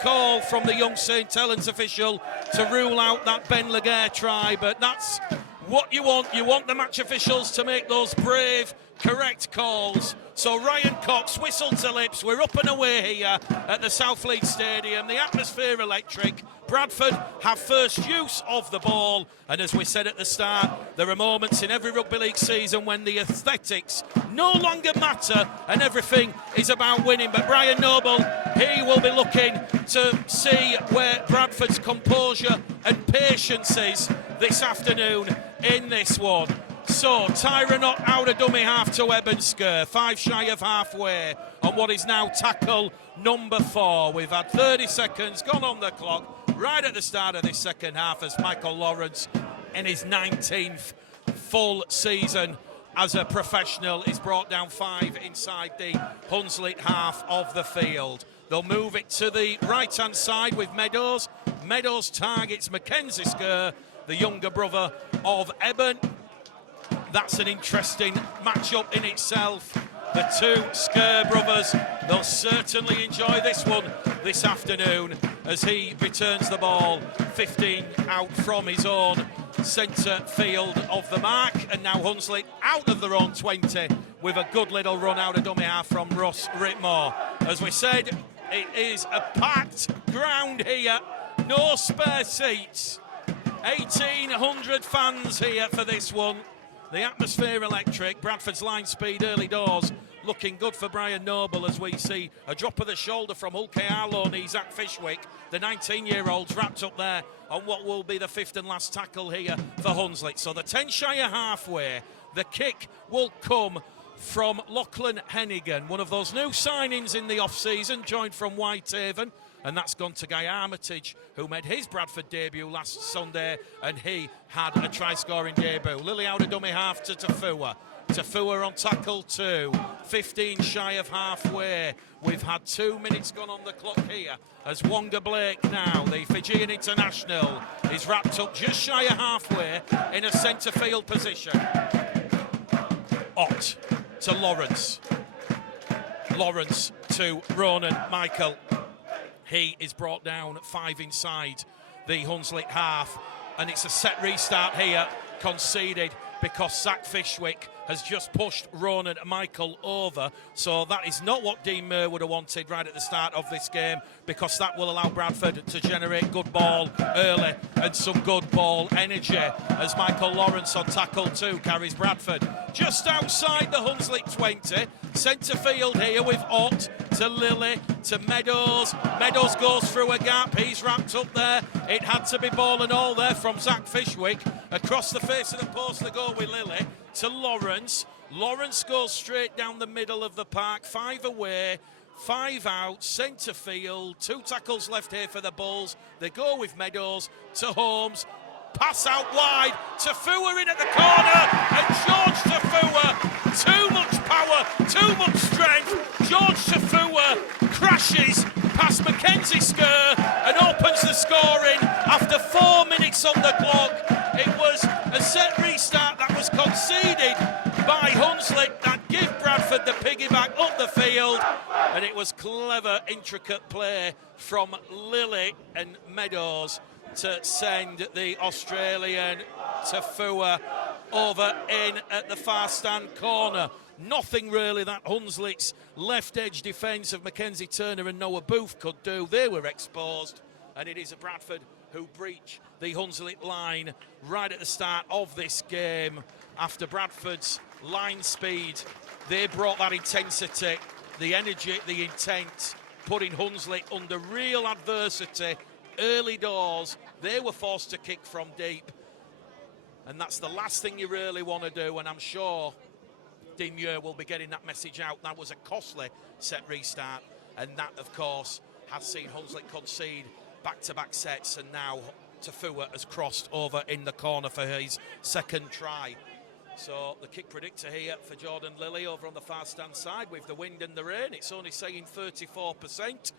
call from the young St Helens official to rule out that Ben Laguerre try, but that's what you want. You want the match officials to make those brave, correct calls. So Ryan Cox, whistle to lips. We're up and away here at the Southleeds Stadium. The atmosphere electric. Bradford have first use of the ball, and as we said at the start, there are moments in every rugby league season when the aesthetics no longer matter and everything is about winning. But Brian Noble, he will be looking to see where Bradford's composure and patience is this afternoon in this one. So, Tyra not out of dummy half to Ebensker, 5 shy of halfway on what is now tackle number 4. We've had 30 seconds gone on the clock right at the start of this second half as Michael Lawrence, in his 19th full season as a professional, is brought down 5 inside the Hunslet half of the field. They'll move it to the right-hand side with Meadows. Meadows targets Mackenzie Skur, the younger brother of Eben. That's an interesting matchup in itself. The two Skur brothers, they'll certainly enjoy this one this afternoon as he returns the ball 15 out from his own centre field of the mark. And now Hunslet out of their own 20 with a good little run out of dummy half from Russ Ritmore. As we said, it is a packed ground here, no spare seats. 1,800 fans here for this one. The atmosphere electric. Bradford's line speed early doors looking good for Brian Noble as we see a drop of the shoulder from Hulke Arloni, Zach Fishwick. The 19-year-old's wrapped up there on what will be the 5th and last tackle here for Hunslet. So the 10 shy of halfway. The kick will come from Lachlan Hennigan, one of those new signings in the off-season, joined from Whitehaven. And that's gone to Guy Armitage, who made his Bradford debut last Sunday, and he had a try-scoring debut. Lily out of dummy half to Tafua. Tafua on tackle 2, 15 shy of halfway. We've had 2 minutes gone on the clock here as Wonga Blake now, the Fijian international, is wrapped up just shy of halfway in a centre field position. Ott to Lawrence. Lawrence to Ronan Michael. He is brought down 5 inside the Hunslet half, and it's a set restart here, conceded because Zach Fishwick has just pushed Ronan Michael over. So that is not what Dean Muir would have wanted right at the start of this game, because that will allow Bradford to generate good ball early and some good ball energy as Michael Lawrence on tackle 2 carries Bradford just outside the Hunslet 20. Centre field here with Ott to Lilly to Meadows. Meadows goes through a gap. He's wrapped up there. It had to be ball and all there from Zach Fishwick. Across the face of the post they go with Lilly to Lawrence. Lawrence goes straight down the middle of the park. 5 away, 5 out, centre field. 2 tackles left here for the Bulls. They go with Meadows to Holmes. Pass out wide. Tafua in at the corner. And George Tafua, too much power, too much strength. George Tafua crashes past Mackenzie Skur and opens the scoring after 4 minutes on the clock. It was a set restart that was conceded by Hunslet that gave Bradford the piggyback up the field, and it was clever, intricate play from Lilly and Meadows to send the Australian Tafua over in at the far stand corner. Nothing really that Hunslet's left edge defence of Mackenzie Turner and Noah Booth could do. They were exposed, and it is a Bradford who breach the Hunslet line right at the start of this game. After Bradford's line speed, they brought that intensity, the energy, the intent, putting Hunslet under real adversity early doors. They were forced to kick from deep, and that's the last thing you really want to do, and I'm sure Dean Muir will be getting that message out. That was a costly set restart, and that of course has seen Hunslet concede back-to-back sets, and now Tafua has crossed over in the corner for his second try. So the kick predictor here for Jordan Lilly over on the far stand side with the wind and the rain. It's only saying 34%.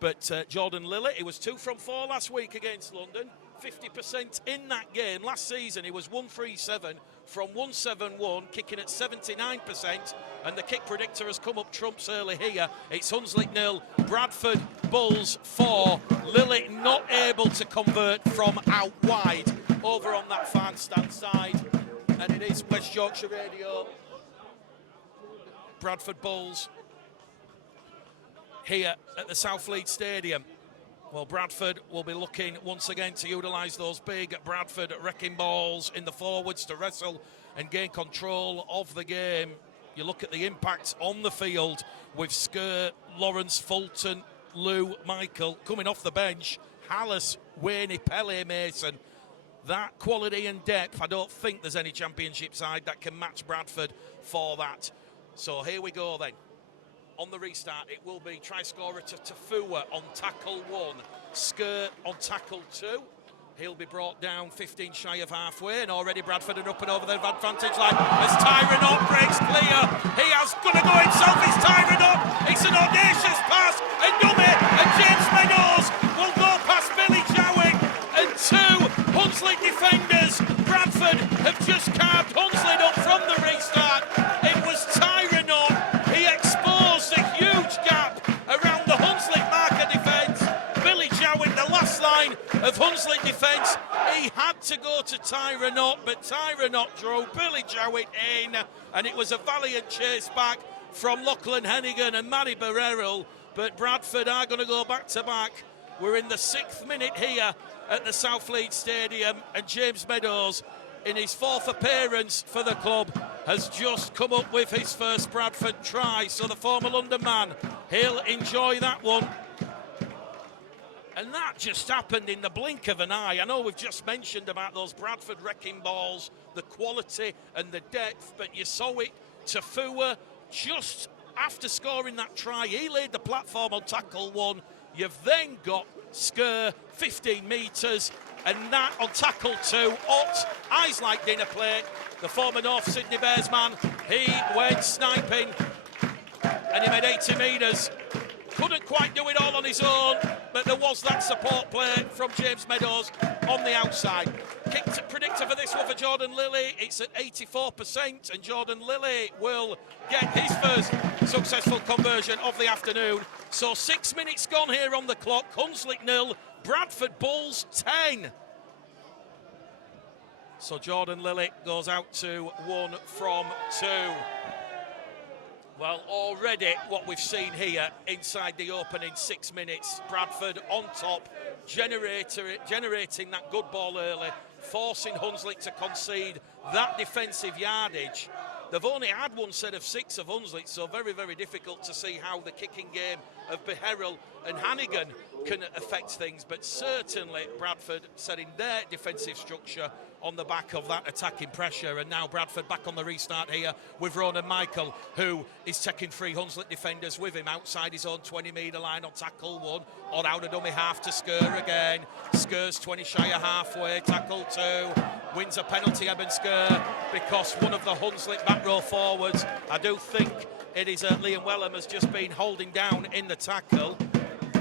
But Jordan Lilly, he was 2 from 4 last week against London, 50% in that game. Last season he was 137 from 171, kicking at 79%. And the kick predictor has come up trumps early here. It's Hunslet 0, Bradford Bulls 4. Lily not able to convert from out wide over on that fan stand side. And it is West Yorkshire Radio. Bradford Bulls here at the South Leeds Stadium. Well, Bradford will be looking once again to utilise those big Bradford wrecking balls in the forwards to wrestle and gain control of the game. You look at the impact on the field with Skur, Lawrence, Fulton, Lou, Michael coming off the bench, Hallis, Wayne, Pele, Mason. That quality and depth, I don't think there's any championship side that can match Bradford for that. So here we go then. On the restart, it will be try scorer to Tafua on tackle 1, Skur on tackle 2. He'll be brought down 15 shy of halfway, and already Bradford are up and over the advantage line as Tyron Ott breaks clear. He has going to go himself, it's Tyron Ott. It's an audacious pass, and dummy, and James Meadows will go past Billy Jowett, and 2 Hunslet defenders. Bradford have just carved Hunslet up from the restart. It was Tyron Ott. He exposed a huge gap around the Hunslet marker defence. Billy Jowett, the last line of Hunslet defence, he had to go to Tyron Ott, but Tyron Ott drove Billy Jowett in, and it was a valiant chase back from Lachlan Hennigan and Matty Barrero, but Bradford are going to go back to back. We're in the 6th minute here at the South Leeds Stadium, and James Meadows, in his 4th appearance for the club, has just come up with his first Bradford try. So the former London man, he'll enjoy that one. And that just happened in the blink of an eye. I know we've just mentioned about those Bradford wrecking balls, the quality and the depth, but you saw it. Tafua, just after scoring that try, he laid the platform on tackle 1. You've then got Skur, 15 metres, and that on tackle 2. Ott, eyes like dinner plate. The former North Sydney Bears man, he went sniping, and he made 80 metres. Couldn't quite do it all on his own, but there was that support play from James Meadows on the outside. Predictor for this one for Jordan Lilly, it's at 84%, and Jordan Lilly will get his first successful conversion of the afternoon. So 6 minutes gone here on the clock. Hunslet 0, Bradford Bulls 10. So Jordan Lilly goes out to 1 from 2. Well, already what we've seen here inside the opening 6 minutes, Bradford on top, generating that good ball early, forcing Hunslet to concede that defensive yardage. They've only had one set of 6 of Hunslet, so very, very difficult to see how the kicking game of Beherrell and Hannigan can affect things, but certainly Bradford setting their defensive structure on the back of that attacking pressure. And now Bradford back on the restart here with Ronan Michael, who is taking 3 Hunslet defenders with him outside his own 20-metre line on tackle 1, on out of dummy half to Skur again. Skur's 20 shy of halfway, tackle 2, wins a penalty, Eben Skur, because one of the Hunslet back row forwards, I do think it is Liam Wellham, has just been holding down in the tackle.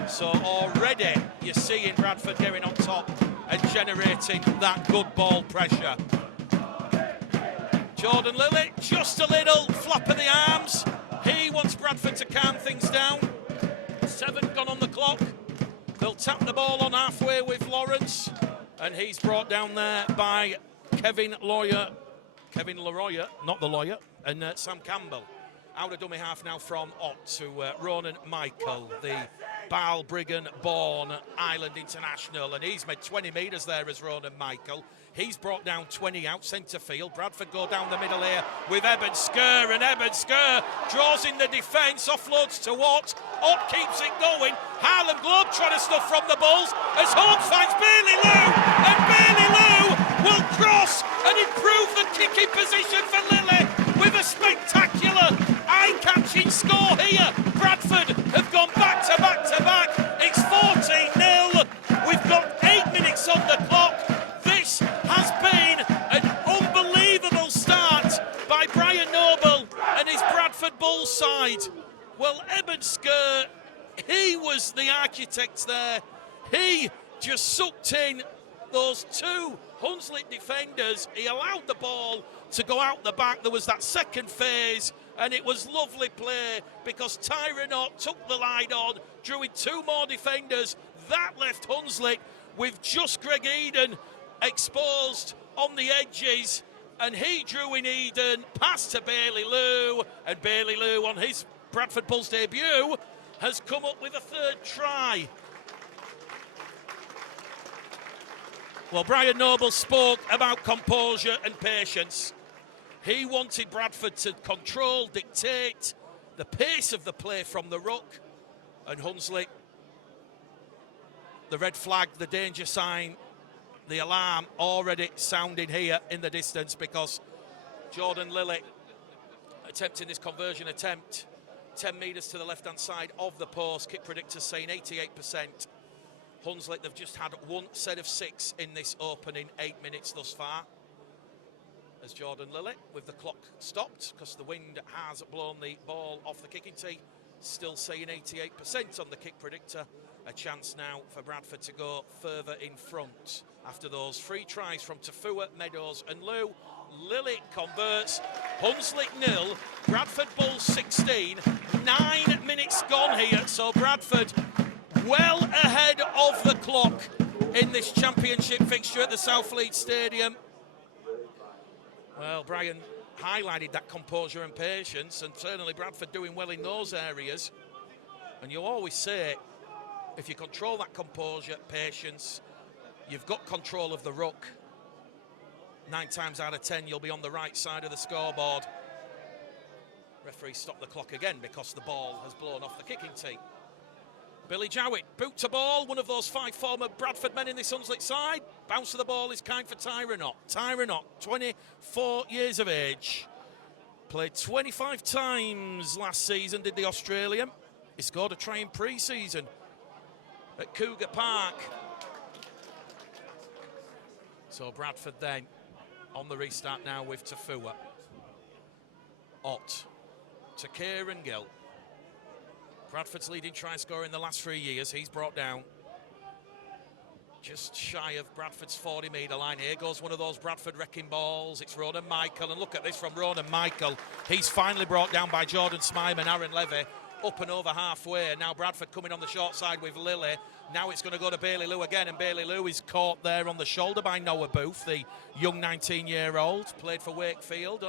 So already you're seeing Bradford getting on top and generating that good ball pressure. Jordan Lilly, just a little flap of the arms. He wants Bradford to calm things down. 7 gone on the clock. They'll tap the ball on halfway with Lawrence, and he's brought down there by Kevin Leroyer, not the lawyer, and Sam Campbell. Out of dummy half now from Ott to Ronan Michael, the Balbriggan-born Ireland international, and he's made 20 metres there as Ronan Michael. He's brought down 20 out centre field. Bradford go down the middle here with Eben Skur, and Eben Skur draws in the defence, offloads to Ott. Ott keeps it going. Harlem Globetrotter stuff from the Bulls as Holmes finds Bailey Lou, and Bailey Lou will cross and improve the kicking position for Lilly with a spectacular eye-catching score here. Bradford have gone back to back to back. It's 14-0. We've got 8 minutes on the clock. This has been an unbelievable start by Brian Noble and his Bradford Bulls side. Well, Eben Skur, he was the architect there. He just sucked in those 2 Hunslet defenders. He allowed the ball to go out the back. There was that second phase, And it was lovely play because Tyranot took the line on, drew in 2 more defenders. That left Hunslet with just Greg Eden exposed on the edges. And he drew in Eden, pass to Bailey Lou. And Bailey Lou, on his Bradford Bulls debut, has come up with a 3rd try. Well, Brian Noble spoke about composure and patience. He wanted Bradford to control, dictate the pace of the play from the ruck. And Hunslet, the red flag, the danger sign, the alarm already sounding here in the distance because Jordan Lilly attempting this conversion attempt, 10 metres to the left-hand side of the post. Kick predictors saying 88%. Hunslet, they've just had 1 set of 6 in this opening 8 minutes thus far. As Jordan Lilly, with the clock stopped because the wind has blown the ball off the kicking tee, still saying 88% on the kick predictor. A chance now for Bradford to go further in front after those 3 tries from Tafua, Meadows and Lou. Lilly converts. Hunslet 0, Bradford Bulls 16. 9 minutes gone here, so Bradford well ahead of the clock in this championship fixture at the South Leeds Stadium. Well, Brian highlighted that composure and patience, and certainly Bradford doing well in those areas. And you always say, if you control that composure, patience, you've got control of the ruck. 9 times out of 10, you'll be on the right side of the scoreboard. Referee stopped the clock again because the ball has blown off the kicking tee. Billy Jowett, boot to ball, one of those 5 former Bradford men in this Hunslet side. Bounce of the ball is kind for Tyranot. Tyranot, 24 years of age. Played 25 times last season, did the Australian. He scored a try in pre-season at Cougar Park. So Bradford then on the restart now with Tafua. Ott to Kieran Gill. Bradford's leading try scorer in the last 3 years. He's brought down just shy of Bradford's 40-metre line. Here goes one of those Bradford wrecking balls. It's Ronan Michael, and look at this from Ronan Michael. He's finally brought down by Jordan Smyme and Aaron Levy, up and over halfway. Now Bradford coming on the short side with Lilly. Now it's going to go to Bailey Lou again, and Bailey Lou is caught there on the shoulder by Noah Booth, the young 19-year-old, played for Wakefield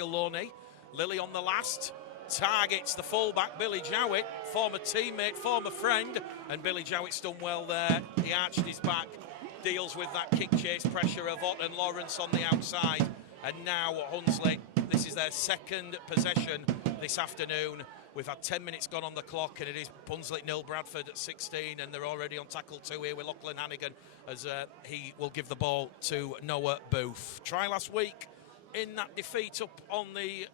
Loney. Lilly on the last. Targets the fullback, Billy Jowett, former teammate, former friend, and Billy Jowett's done well there. He arched his back, deals with that kick chase pressure of Ott and Lawrence on the outside. And now at Hunslet, this is their 2nd possession this afternoon. We've had 10 minutes gone on the clock, and it is Hunslet 0, Bradford at 16, and they're already on tackle 2 here with Lachlan Hannigan as he will give the ball to Noah Booth. Try last week in that defeat up on the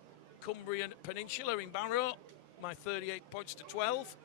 Cumbrian Peninsula in Barrow, my 38 points to 12.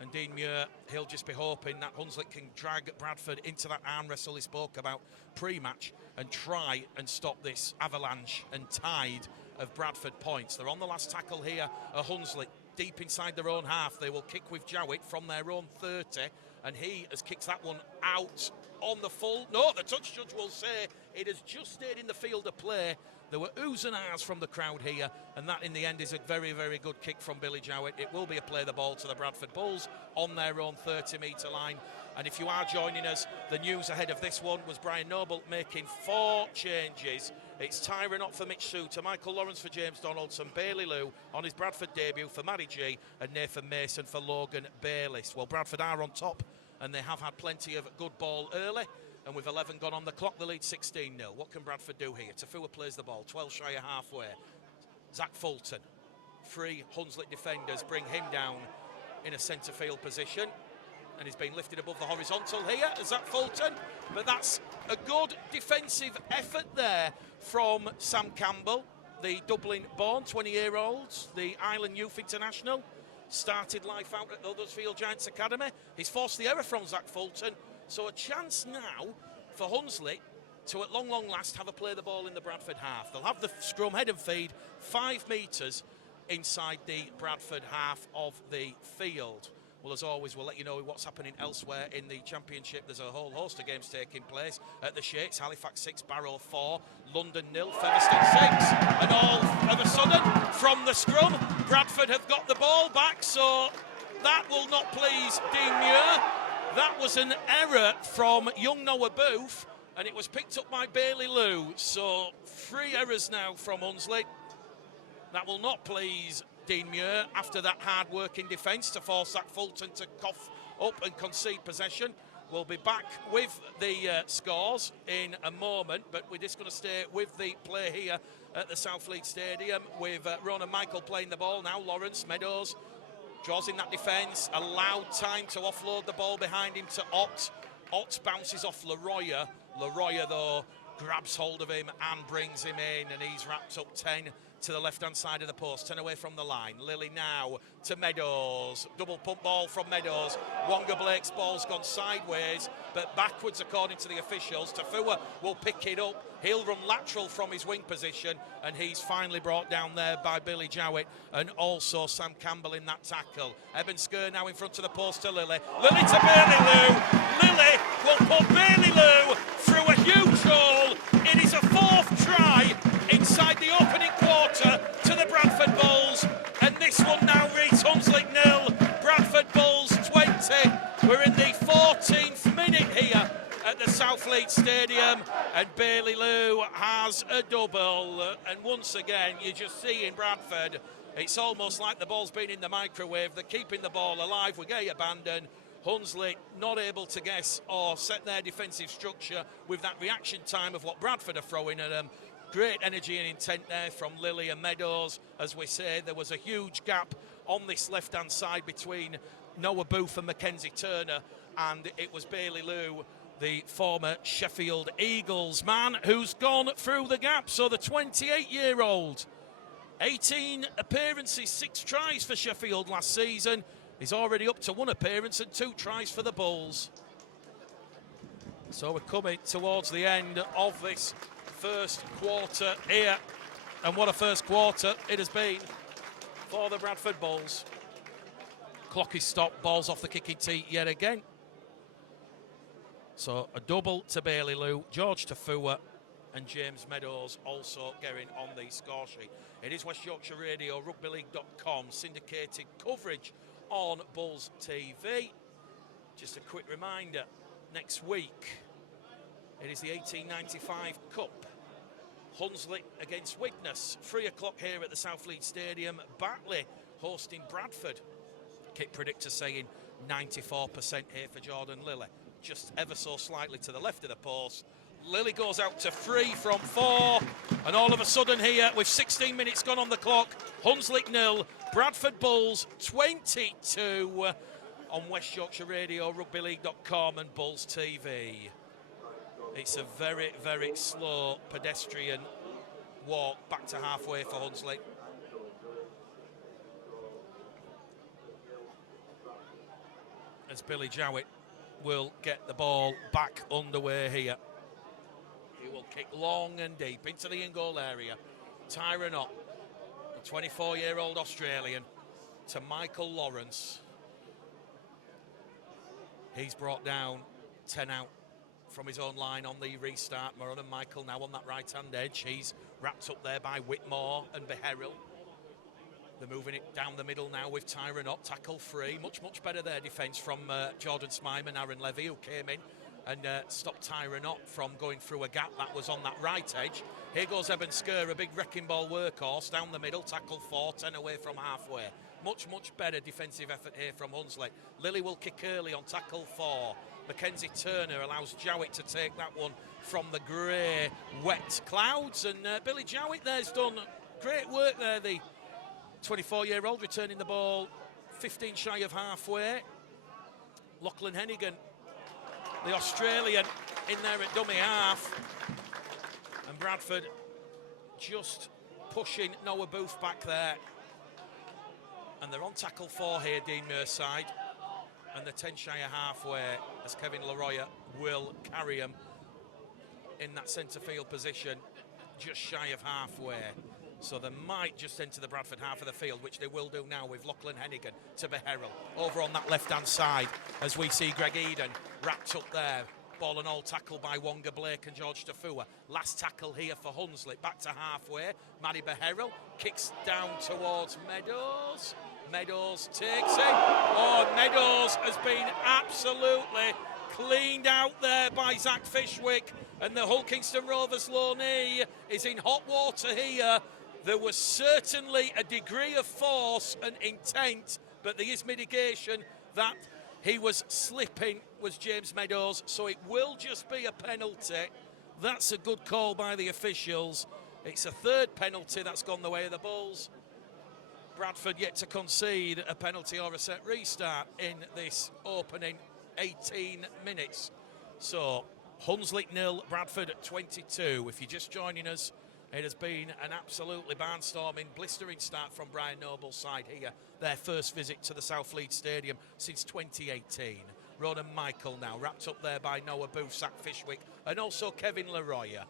And Dean Muir, he'll just be hoping that Hunslet can drag Bradford into that arm wrestle he spoke about pre-match and try and stop this avalanche and tide of Bradford points. They're on the last tackle here at Hunslet, deep inside their own half. They will kick with Jowett from their own 30, and he has kicked that one out on the full. No, the touch judge will say it has just stayed in the field of play. There were oohs and ahs from the crowd here, and that in the end is a very, very good kick from Billy Jowett. It will be a play the ball to the Bradford Bulls on their own 30-metre line. And if you are joining us, the news ahead of this one was Brian Noble making 4 changes. It's Tyranot for Mitch Suter, Michael Lawrence for James Donaldson, Bailey Lou on his Bradford debut for Matty G, and Nathan Mason for Logan Bayliss. Well, Bradford are on top, and they have had plenty of good ball early. And with 11 gone on the clock, the lead 16-0. What can Bradford do here? Tafua plays the ball, 12 shy of halfway. Zach Fulton, 3 Hunslet defenders bring him down in a centre field position. And he's been lifted above the horizontal here, Zach Fulton. But that's a good defensive effort there from Sam Campbell, the Dublin-born 20-year-old, the Island Youth International. Started life out at the Huddersfield Giants Academy. He's forced the error from Zach Fulton. So a chance now for Hunslet to, at long last, have a play the ball in the Bradford half. They'll have the scrum head and feed 5 metres inside the Bradford half of the field. Well, as always, we'll let you know what's happening elsewhere in the Championship. There's a whole host of games taking place at the Shakes. Halifax 6, Barrow 4, London 0, Featherstone 6. And all of a sudden, from the scrum, Bradford have got the ball back, so that will not please Dean Muir. That was an error from young Noah Booth, and it was picked up by Bailey Lou. So 3 errors now from Hunslet. That will not please Dean Muir after that hard-working defence to force that Fulton to cough up and concede possession. We'll be back with the scores in a moment, but we're just going to stay with the play here at the Southfleet Stadium with Ronan Michael playing the ball now. Lawrence Meadows draws in that defence, allowed time to offload the ball behind him to Ott. Ott bounces off Leroyer. Leroyer, though, grabs hold of him and brings him in, and he's wrapped up 10 to the left-hand side of the post, 10 away from the line. Lilly now to Meadows. Double pump ball from Meadows. Wonga Blake's ball's gone sideways, but backwards according to the officials. Tafua will pick it up. He'll run lateral from his wing position, and he's finally brought down there by Billy Jowett and also Sam Campbell in that tackle. Eben Skur now in front of the post to Lilly. Lilly to Bailey Lou. Lilly will put Bailey Lou through a huge hole. It is a 4th try inside the opening quarter to the Bradford Bulls, and this one now reads Hunslet 0, Bradford Bulls 20. We're in the 14th minute here at the Southfleet Stadium, and Bailey Lou has a double. And once again, you just see in Bradford, it's almost like the ball's been in the microwave. They're keeping the ball alive. We get abandoned. Hunslet not able to guess or set their defensive structure with that reaction time of what Bradford are throwing at them. Great energy and intent there from Lilly and Meadows. As we say, there was a huge gap on this left-hand side between Noah Booth and Mackenzie Turner, and it was Bailey Lou, the former Sheffield Eagles man, who's gone through the gap. So the 28-year-old, 18 appearances, 6 tries for Sheffield last season. He's already up to 1 appearance and 2 tries for the Bulls. So we're coming towards the end of this first quarter here, and what a first quarter it has been for the Bradford Bulls. Clock is stopped, ball's off the kicking tee yet again. So a double to Bailey Lou, George Tafua and James Meadows also getting on the score sheet. It is West Yorkshire Radio, rugbyleague.com, syndicated coverage on Bulls TV. Just a quick reminder, next week it is the 1895 Cup. Hunslet against Widnes, 3 o'clock here at the Southfleet Stadium. Batley hosting Bradford. Kit predictor saying 94% here for Jordan Lilly. Just ever so slightly to the left of the post. Lilly goes out to 3 from 4. And all of a sudden here, with 16 minutes gone on the clock, Hunslet 0, Bradford Bulls 22 on West Yorkshire Radio, rugbyleague.com and Bulls TV. It's a very, very slow pedestrian walk back to halfway for Hunslet. As Billy Jowett will get the ball back underway here. He will kick long and deep into the in-goal area. Tyron Ott, the 24-year-old Australian, to Michael Lawrence. He's brought down 10 out from his own line on the restart. Moran and Michael now on that right-hand edge. He's wrapped up there by Whitmore and Beherrill. They're moving it down the middle now with Tyron Ott, tackle free. Much, much better there defence from Jordan Smyman and Aaron Levy, who came in and stopped Tyron Ott from going through a gap that was on that right edge. Here goes Eben Skur, a big wrecking ball workhorse, down the middle, tackle 4, 10 away from halfway. Much, much better defensive effort here from Hunslet. Lilly will kick early on tackle 4. Mackenzie Turner allows Jowett to take that one from the grey, wet clouds. And Billy Jowett there's done great work there, the 24-year-old returning the ball 15 shy of halfway. Lachlan Hennigan, the Australian, in there at dummy half. And Bradford just pushing Noah Booth back there. And they're on tackle 4 here, Dean Muir's side. And they're 10 shy of halfway as Kevin Leroyer will carry him in that centre field position, just shy of halfway. So they might just enter the Bradford half of the field, which they will do now with Lachlan Hennigan to Beherrell. Over on that left-hand side, as we see Greg Eden wrapped up there. Ball and all tackled by Wonga Blake and George Tafua. Last tackle here for Hunslet. Back to halfway. Matty Beherrell kicks down towards Meadows. Meadows takes it. Oh, Meadows has been absolutely cleaned out there by Zach Fishwick. And the Hulkingston Rovers loanee is in hot water here. There was certainly a degree of force and intent, but there is mitigation that he was slipping, was James Meadows, so it will just be a penalty. That's a good call by the officials. It's a third penalty that's gone the way of the Bulls. Bradford yet to concede a penalty or a set restart in this opening 18 minutes. So, Hunslet 0, Bradford 22. If you're just joining us, it has been an absolutely barnstorming, blistering start from Brian Noble's side here. Their first visit to the South Leeds Stadium since 2018. Ronan Michael now wrapped up there by Noah Booth, Zach Fishwick, and also Kevin Leroya.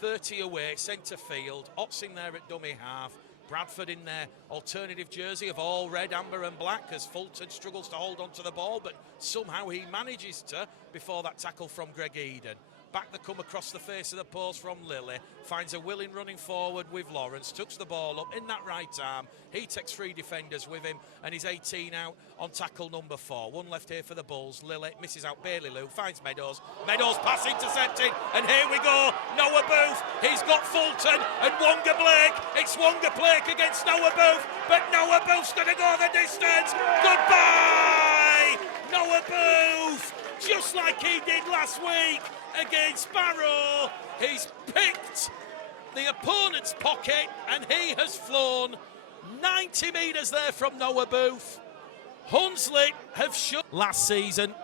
30 away, centre field. Otts in there at dummy half. Bradford in their alternative jersey of all red, amber and black as Fulton struggles to hold on to the ball, but somehow he manages to before that tackle from Greg Eden. Back the come across the face of the post from Lilly. Finds a Willing running forward with Lawrence. Tucks the ball up in that right arm. He takes 3 defenders with him and he's 18 out on tackle number 4. One left here for the Bulls. Lilly misses out Bailey Lou. Finds Meadows. Meadows pass intercepted. And here we go. Noah Booth. He's got Fulton and Wonga Blake. It's Wonga Blake against Noah Booth. But Noah Booth's going to go the distance. Goodbye! Noah Booth. Just like he did last week against Barrow, he's picked the opponent's pocket and he has flown 90 metres there from Noah Booth. Hunslet have shut last season.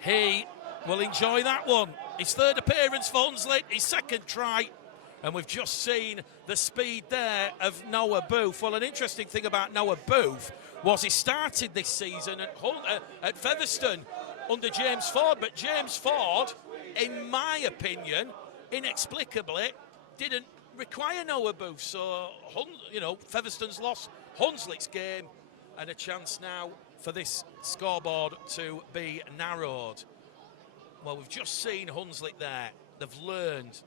He will enjoy that one. His third appearance for Hunslet, his second try, and we've just seen the speed there of Noah Booth. Well, an interesting thing about Noah Booth was he started this season at Featherstone under James Ford, but James Ford, in my opinion, inexplicably didn't require Noah Booth. So, Featherstone's lost Hunslet's game and a chance now for this scoreboard to be narrowed. Well, we've just seen Hunslet there. They've learned,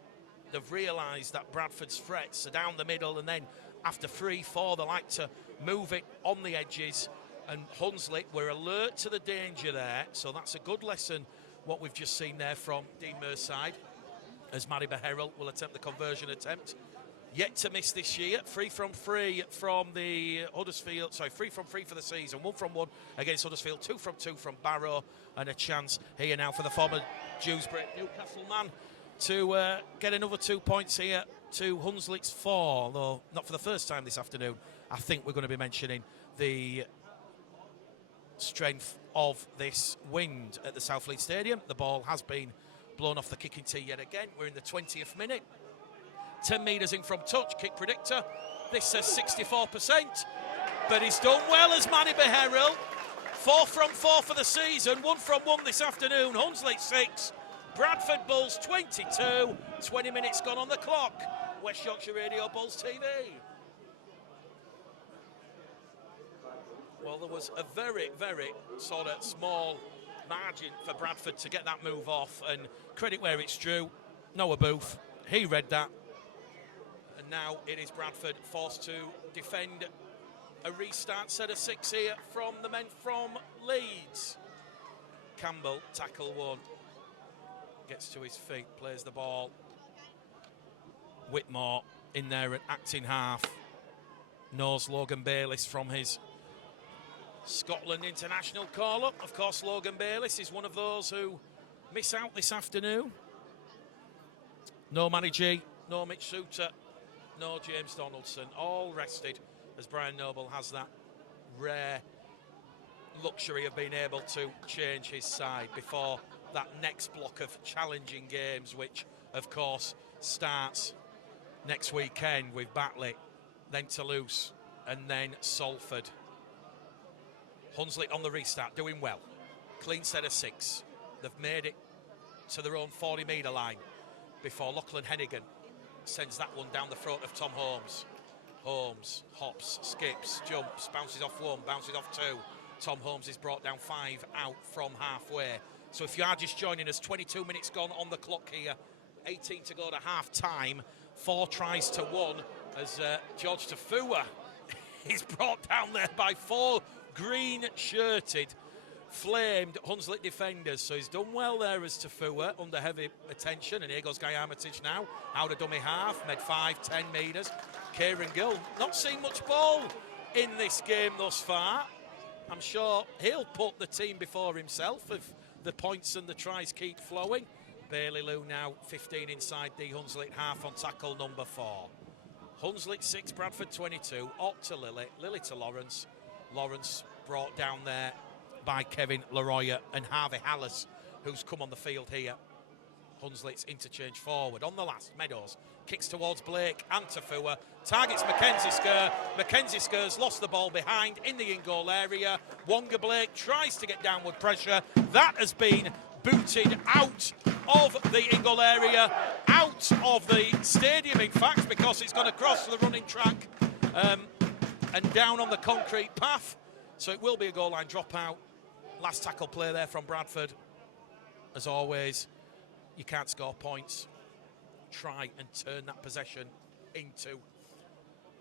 they've realised that Bradford's threats are down the middle, and then after 3-4, they like to move it on the edges. And Hunslet were alert to the danger there, so that's a good lesson, what we've just seen there from Dean Mears' side, as Matty Beherrell will attempt the conversion attempt. Yet to miss this year, 3 from 3 from the Huddersfield, 3 from 3 for the season, 1 from 1 against Huddersfield, 2 from 2 from Barrow, and a chance here now for the former Dewsbury Newcastle man to get another 2 points here to Hunslet's 4, although not for the first time this afternoon. I think we're going to be mentioning the strength of this wind at the South Leeds Stadium. The ball has been blown off the kicking tee yet again. We're in the 20th minute. 10 metres in from touch, kick predictor. This says 64%, but he's done well as Matty Beherrell. 4 from 4 for the season, 1 from 1 this afternoon. Hunslet 6, Bradford Bulls 22. 20 minutes gone on the clock. West Yorkshire Radio Bulls TV. Well, there was a very, very sort of small margin for Bradford to get that move off, and credit where it's due. Noah Booth, he read that, and now it is Bradford forced to defend a restart set of 6 here from the men from Leeds. Campbell, tackle 1, gets to his feet, plays the ball. Whitmore in there at acting half, knows Logan Bayliss from his Scotland international call-up. Of course, Logan Bayliss is one of those who miss out this afternoon. No Manny G, no Mitch Souter, no James Donaldson. All rested as Brian Noble has that rare luxury of being able to change his side before that next block of challenging games, which, of course, starts next weekend with Batley, then Toulouse, and then Salford. Hunslet on the restart, doing well. Clean set of 6. They've made it to their own 40-metre line before Lachlan Hennigan sends that one down the throat of Tom Holmes. Holmes hops, skips, jumps, bounces off one, bounces off two. Tom Holmes is brought down 5 out from halfway. So if you are just joining us, 22 minutes gone on the clock here, 18 to go to half time, 4 tries to 1 as George Tafua is brought down there by 4 green-shirted, flamed Hunslet defenders. So he's done well there as Tafua under heavy attention. And here goes Guy Armitage now, out of dummy half, made 5, 10 metres. Kieran Gill, not seen much ball in this game thus far. I'm sure he'll put the team before himself if the points and the tries keep flowing. Bailey Lou now 15 inside the Hunslet half on tackle number 4. Hunslet 6, Bradford 22. Ott to Lily, Lily to Lawrence. Lawrence brought down there by Kevin Leroy and Harvey Hallis, who's come on the field here. Hunslet's interchange forward. On the last, Meadows kicks towards Blake and Tafua. Targets Mackenzie Skur. Mackenzie Skur's lost the ball behind in the in-goal area. Wonga Blake tries to get downward pressure. That has been booted out of the in-goal area, out of the stadium, in fact, because it's going to cross the running track and down on the concrete path. So it will be a goal line dropout. Last tackle play there from Bradford. As always, you can't score points. Try and turn that possession into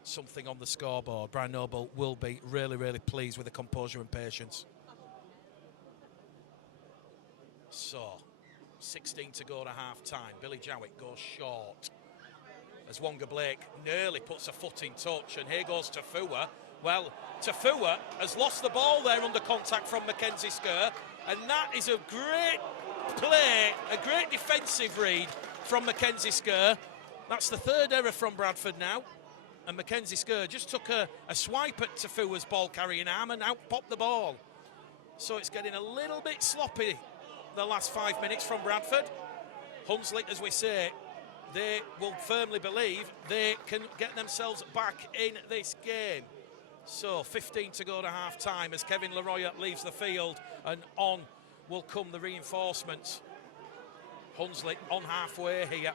something on the scoreboard. Brian Noble will be really, really pleased with the composure and patience. So, 16 to go to half-time. Billy Jowett goes short as Wonga Blake nearly puts a foot in touch, and here goes Tafua. Well, Tafua has lost the ball there under contact from Mackenzie Skur, and that is a great play, a great defensive read from Mackenzie Skur. That's the 3rd error from Bradford now, and Mackenzie Skur just took a swipe at Tafua's ball-carrying arm and out popped the ball. So it's getting a little bit sloppy the last 5 minutes from Bradford. Hunslet, as we say, they will firmly believe they can get themselves back in this game. So 15 to go to half-time as Kevin Leroy leaves the field, and on will come the reinforcements. Hunslet on halfway here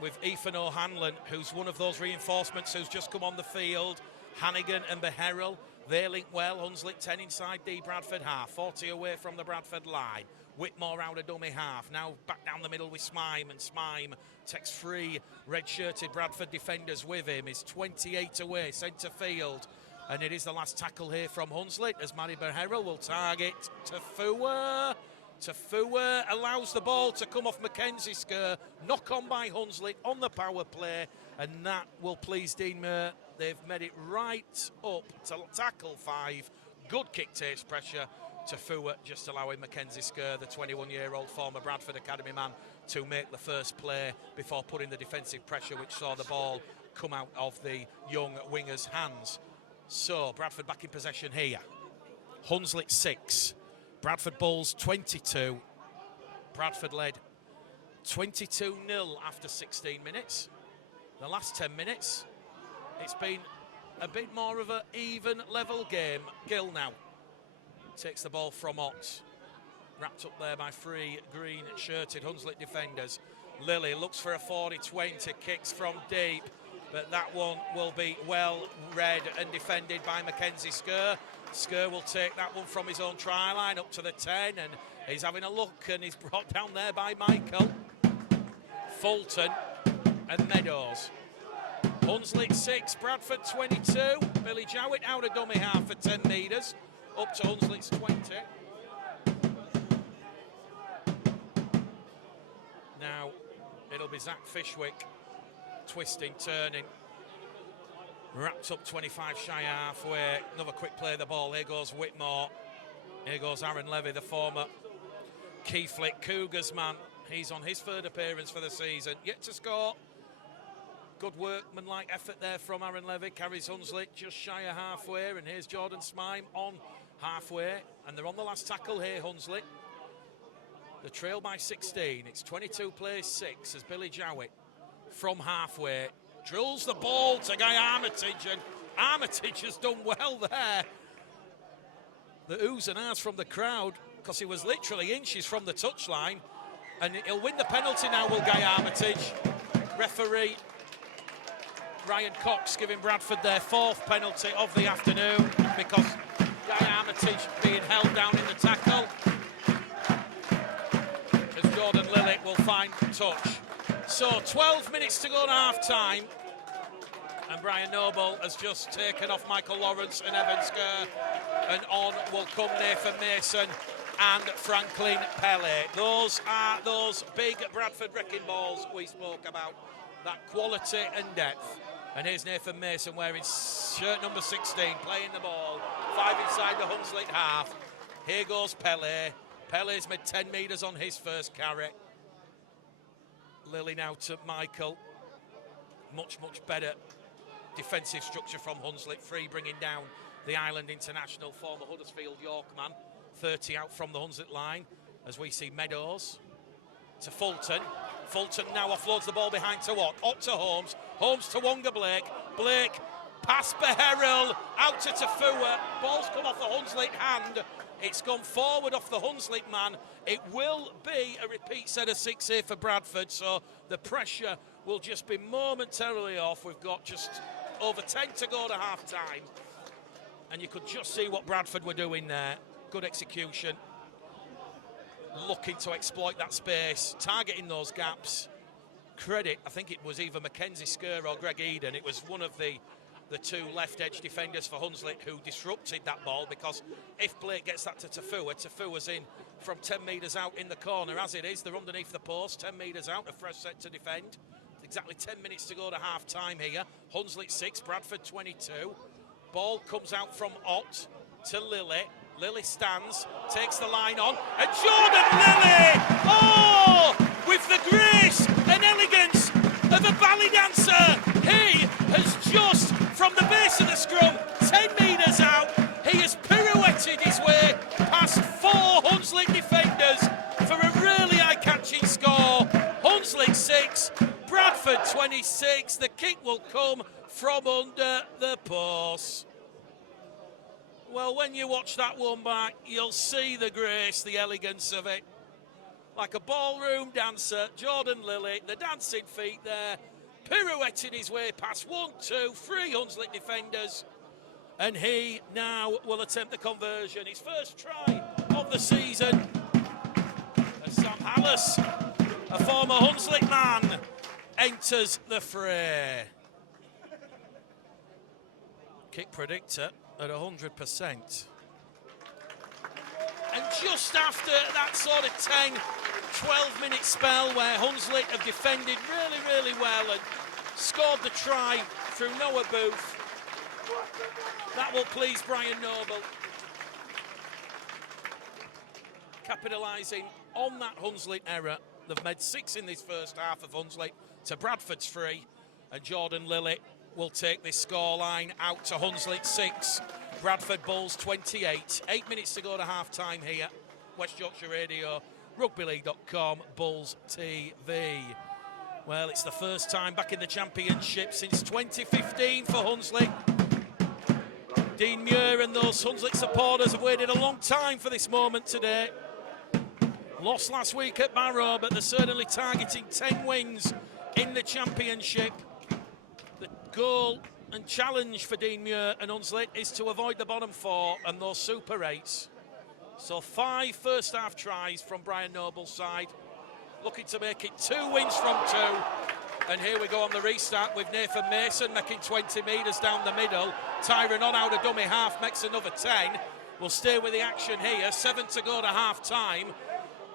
with Ethan O'Hanlon, who's one of those reinforcements who's just come on the field. Hannigan and Beherrell, they link well. Hunslet 10 inside the Bradford half, 40 away from the Bradford line. Whitmore out of dummy half, now back down the middle with Smime, and Smime takes 3 red-shirted Bradford defenders with him. He's 28 away, centre field. And it is the last tackle here from Hunslet as Matty Beherrell will target Tafua. Tafua allows the ball to come off Mackenzie Skur. Knock on by Hunslet on the power play, and that will please Dean Muir. They've made it right up to tackle 5. Good kick takes pressure. Tafua just allowing Mackenzie Skur, the 21-year-old former Bradford Academy man, to make the first play before putting the defensive pressure, which saw the ball come out of the young winger's hands. So Bradford back in possession here. Hunslet 6, Bradford Bulls 22. Bradford led 22-0 after 16 minutes. The last 10 minutes, it's been a bit more of an even level game. Gill now takes the ball from Ott. Wrapped up there by 3 green-shirted Hunslet defenders. Lilly looks for a 40-20, kicks from deep, but that one will be well read and defended by Mackenzie Skur. Skur will take that one from his own try line up to the 10, and he's having a look, and he's brought down there by Michael, Fulton and Meadows. Hunslet 6, Bradford 22. Billy Jowett out of dummy half for 10 metres, up to Hunslet's 20. Now it'll be Zach Fishwick, twisting, turning, wrapped up 25 shy halfway. Another quick play of the ball. Here goes Whitmore. Here goes Aaron Levy, the former Keighley Cougars man. He's on his 3rd appearance for the season, yet to score. Good workmanlike effort there from Aaron Levy. Carries Hunslet just shy of halfway, and here's Jordan Smime on halfway, and they're on the last tackle here, Hunslet. The trail by 16. It's 22 plays 6 as Billy Jowett from halfway drills the ball to Guy Armitage, and Armitage has done well there. The oohs and ahs from the crowd, because he was literally inches from the touchline, and he'll win the penalty now, will Guy Armitage. Referee referee Ryan Cox giving Bradford their 4th penalty of the afternoon because Guy Armitage being held down in the tackle. As Jordan Lilly will find touch. So 12 minutes to go to half-time. And Brian Noble has just taken off Michael Lawrence and Evan Skerr. And on will come Nathan Mason and Franklin Pele. Those are those big Bradford wrecking balls we spoke about. That quality and depth. And here's Nathan Mason wearing shirt number 16, playing the ball. 5 inside the Hunslet half. Here goes Pele. Pele's made 10 metres on his first carry. Lilly now to Michael. Much better defensive structure from Hunslet. Free bringing down the Island international, former Huddersfield Yorkman. 30 out from the Hunslet line as we see Meadows to Fulton. Fulton now offloads the ball behind to Ott. Ott to Holmes. Holmes to Wonga Blake. Blake past Beherrell out to Tafua. Ball's come off the Hunslet hand. It's gone forward off the Hunslet man. It will be a repeat set of 6 here for Bradford, so the pressure will just be momentarily off. We've got just over 10 to go to half-time. And you could just see what Bradford were doing there. Good execution. Looking to exploit that space, targeting those gaps. Credit, I think it was either Mackenzie Skerr or Greg Eden. It was one of the 2 left edge defenders for Hunslet who disrupted that ball, because if Blake gets that to Tafua's in from 10 metres out in the corner. As it is, they're underneath the post, 10 metres out, a fresh set to defend. Exactly 10 minutes to go to half-time here. Hunslet 6, Bradford 22. Ball comes out from Ott to Lilly. Lilly stands, takes the line on, and Jordan Lilly! Oh! With the grace and elegance of a ballet dancer, he has just, from the base of the scrum, 10 metres out, he has pirouetted his way past 4 Hunslet defenders for a really eye-catching score. Hunslet 6, Bradford 26. The kick will come from under the post. Well, when you watch that one back, you'll see the grace, the elegance of it. Like a ballroom dancer, Jordan Lilly, the dancing feet there, pirouetting his way past 1, 2, 3 Hunslet defenders. And he now will attempt the conversion. His first try of the season. As Sam Hallis, a former Hunslet man, enters the fray. Kick predictor at 100%. And just after that sort of 10, 12-minute spell where Hunslet have defended really well and scored the try through Noah Booth, that will please Brian Noble. Capitalising on that Hunslet error. They've made 6 in this first half of Hunslet to Bradford's 3, and Jordan Lilly will take this scoreline out to Hunslet 6, Bradford Bulls 28. 8 minutes to go to half-time here. West Yorkshire Radio, rugbyleague.com, Bulls TV. Well, it's the first time back in the championship since 2015 for Hunslet. Dean Muir and those Hunslet supporters have waited a long time for this moment today. Lost last week at Barrow, but they're certainly targeting 10 wins in the championship. The goal and challenge for Dean Muir and Hunslet is to avoid the bottom 4 and those Super 8s. So 5 first half tries from Brian Noble's side, looking to make it 2 wins from 2. And here we go on the restart with Nathan Mason making 20 metres down the middle. Tyron on out of dummy half makes another 10. We'll stay with the action here. 7 to go to half time.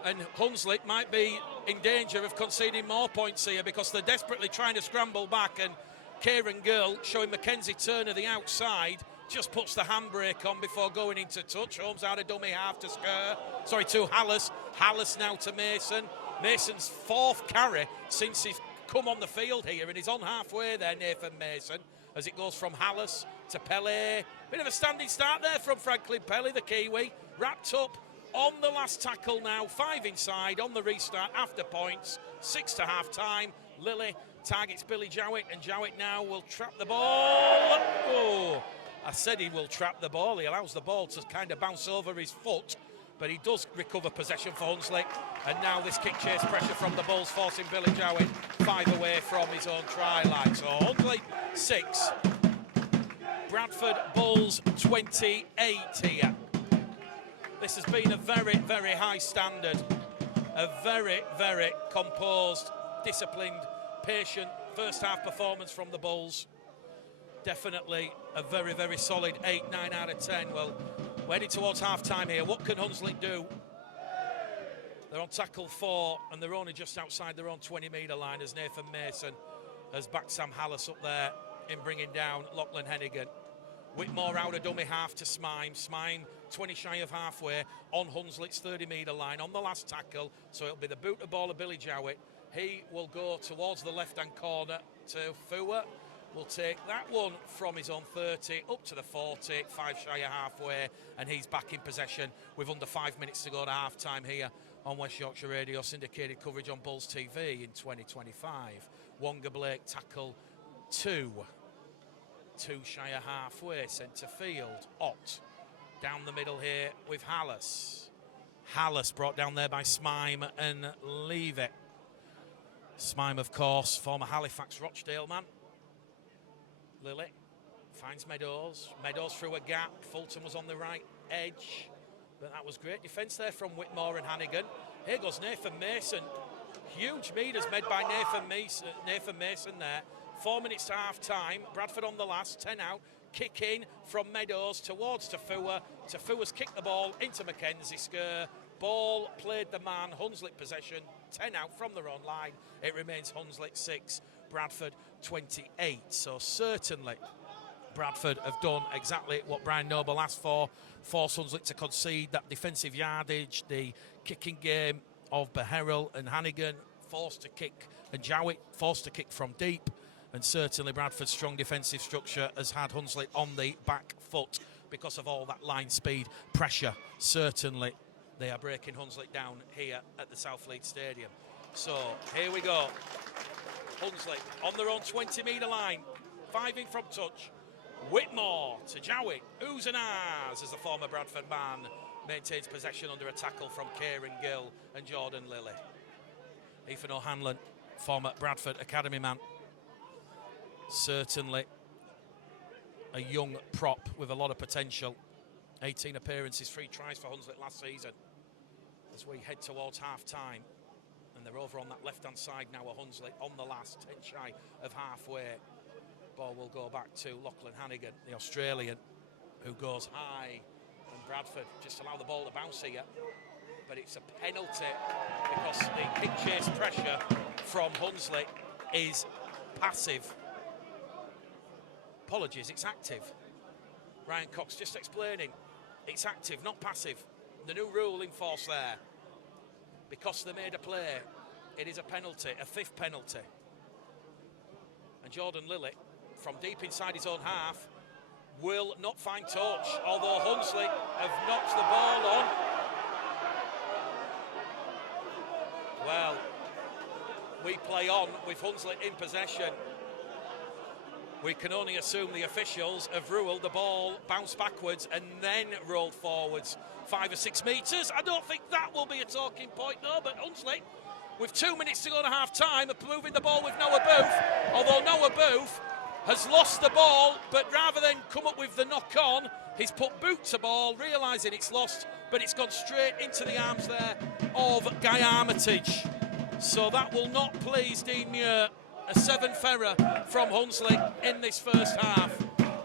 And Hunslet might be in danger of conceding more points here because they're desperately trying to scramble back, and Kieran Gill, showing Mackenzie Turner the outside, just puts the handbrake on before going into touch. Holmes out of dummy half to to Hallis. Hallis now to Mason. Mason's 4th carry since he's come on the field here, and he's on halfway there, Nathan Mason, as it goes from Hallis to Pele. Bit of a standing start there from Franklin Pele, the Kiwi. Wrapped up on the last tackle now, 5 inside on the restart after points, 6 to half time. Lilly targets Billy Jowett, and Jowett now will trap the ball. Oh, I said he will trap the ball. He allows the ball to kind of bounce over his foot, but he does recover possession for Hunslet. And now this kick chase pressure from the Bulls, forcing Billy Jowett 5 away from his own try line. So Hunslet 6, Bradford Bulls 28 here. This has been a very, very high standard, a very, very composed, disciplined, patient first half performance from the Bulls. Definitely a very, very solid 8, 9 out of 10. Well, we're heading towards half-time here. What can Hunslet do? They're on tackle 4, and they're only just outside their own 20-metre line as Nathan Mason has backed Sam Hallis up there in bringing down Lachlan Hennigan. Whitmore out of dummy half to Smime. Smime 20 shy of halfway on Hunslet's 30-metre line on the last tackle. So it'll be the boot of ball of Billy Jowett. He will go towards the left-hand corner to Fua. Will take that one from his own 30 up to the 40, 5 shy of halfway, and he's back in possession with under 5 minutes to go to half-time here on West Yorkshire Radio, syndicated coverage on Bulls TV in 2025. Wonga Blake tackle 2. 2 shy of halfway, centre field. Ott down the middle here with Hallis. Hallis brought down there by Smime and Levy. Smime, of course, former Halifax Rochdale man. Lily finds Meadows. Meadows through a gap. Fulton was on the right edge. But that was great defence there from Whitmore and Hannigan. Here goes Nathan Mason. Huge meters made by Nathan Mason there. 4 minutes to half-time. Bradford on the last, 10 out. Kick in from Meadows towards Tafua. Tafua's kicked the ball into Mackenzie Skur. Ball played the man. Hunslet possession. 10 out from their own line. It remains Hunslet 6, Bradford 28. So certainly Bradford have done exactly what Brian Noble asked for. Force Hunslet to concede that defensive yardage, the kicking game of Beherrell and Hannigan, forced to kick, and Jowett forced to kick from deep. And certainly Bradford's strong defensive structure has had Hunslet on the back foot because of all that line speed pressure. Certainly they are breaking Hunslet down here at the South Leeds Stadium. So here we go. Hunslet on their own 20-metre line. 5 in from touch. Whitmore to Jowett. Oohs and ahs as the former Bradford man maintains possession under a tackle from Kieran Gill and Jordan Lilly. Ethan O'Hanlon, former Bradford Academy man. Certainly a young prop with a lot of potential. 18 appearances, 3 tries for Hunslet last season. As we head towards half-time. And they're over on that left-hand side now, a Hunslet on the last, 10 shy of halfway. Ball will go back to Lachlan Hannigan, the Australian, who goes high. And Bradford just allow the ball to bounce here. But it's a penalty because the kick chase pressure from Hunslet is passive. Apologies, it's active. Ryan Cox just explaining. It's active, not passive. The new rule in force there. Because they made a play, it is a penalty, a 5th penalty. And Jordan Lilly, from deep inside his own half, will not find touch, although Hunslet have knocked the ball on. Well, we play on with Hunslet in possession. We can only assume the officials have ruled the ball bounced backwards and then rolled forwards 5 or 6 metres. I don't think that will be a talking point, no, but Hunslet, with 2 minutes to go to half-time, are moving the ball with Noah Booth, although Noah Booth has lost the ball, but rather than come up with the knock-on, he's put boot to ball, realising it's lost, but it's gone straight into the arms there of Guy Armitage. So that will not please Dean Muir. A 7th error from Hunslet in this first half.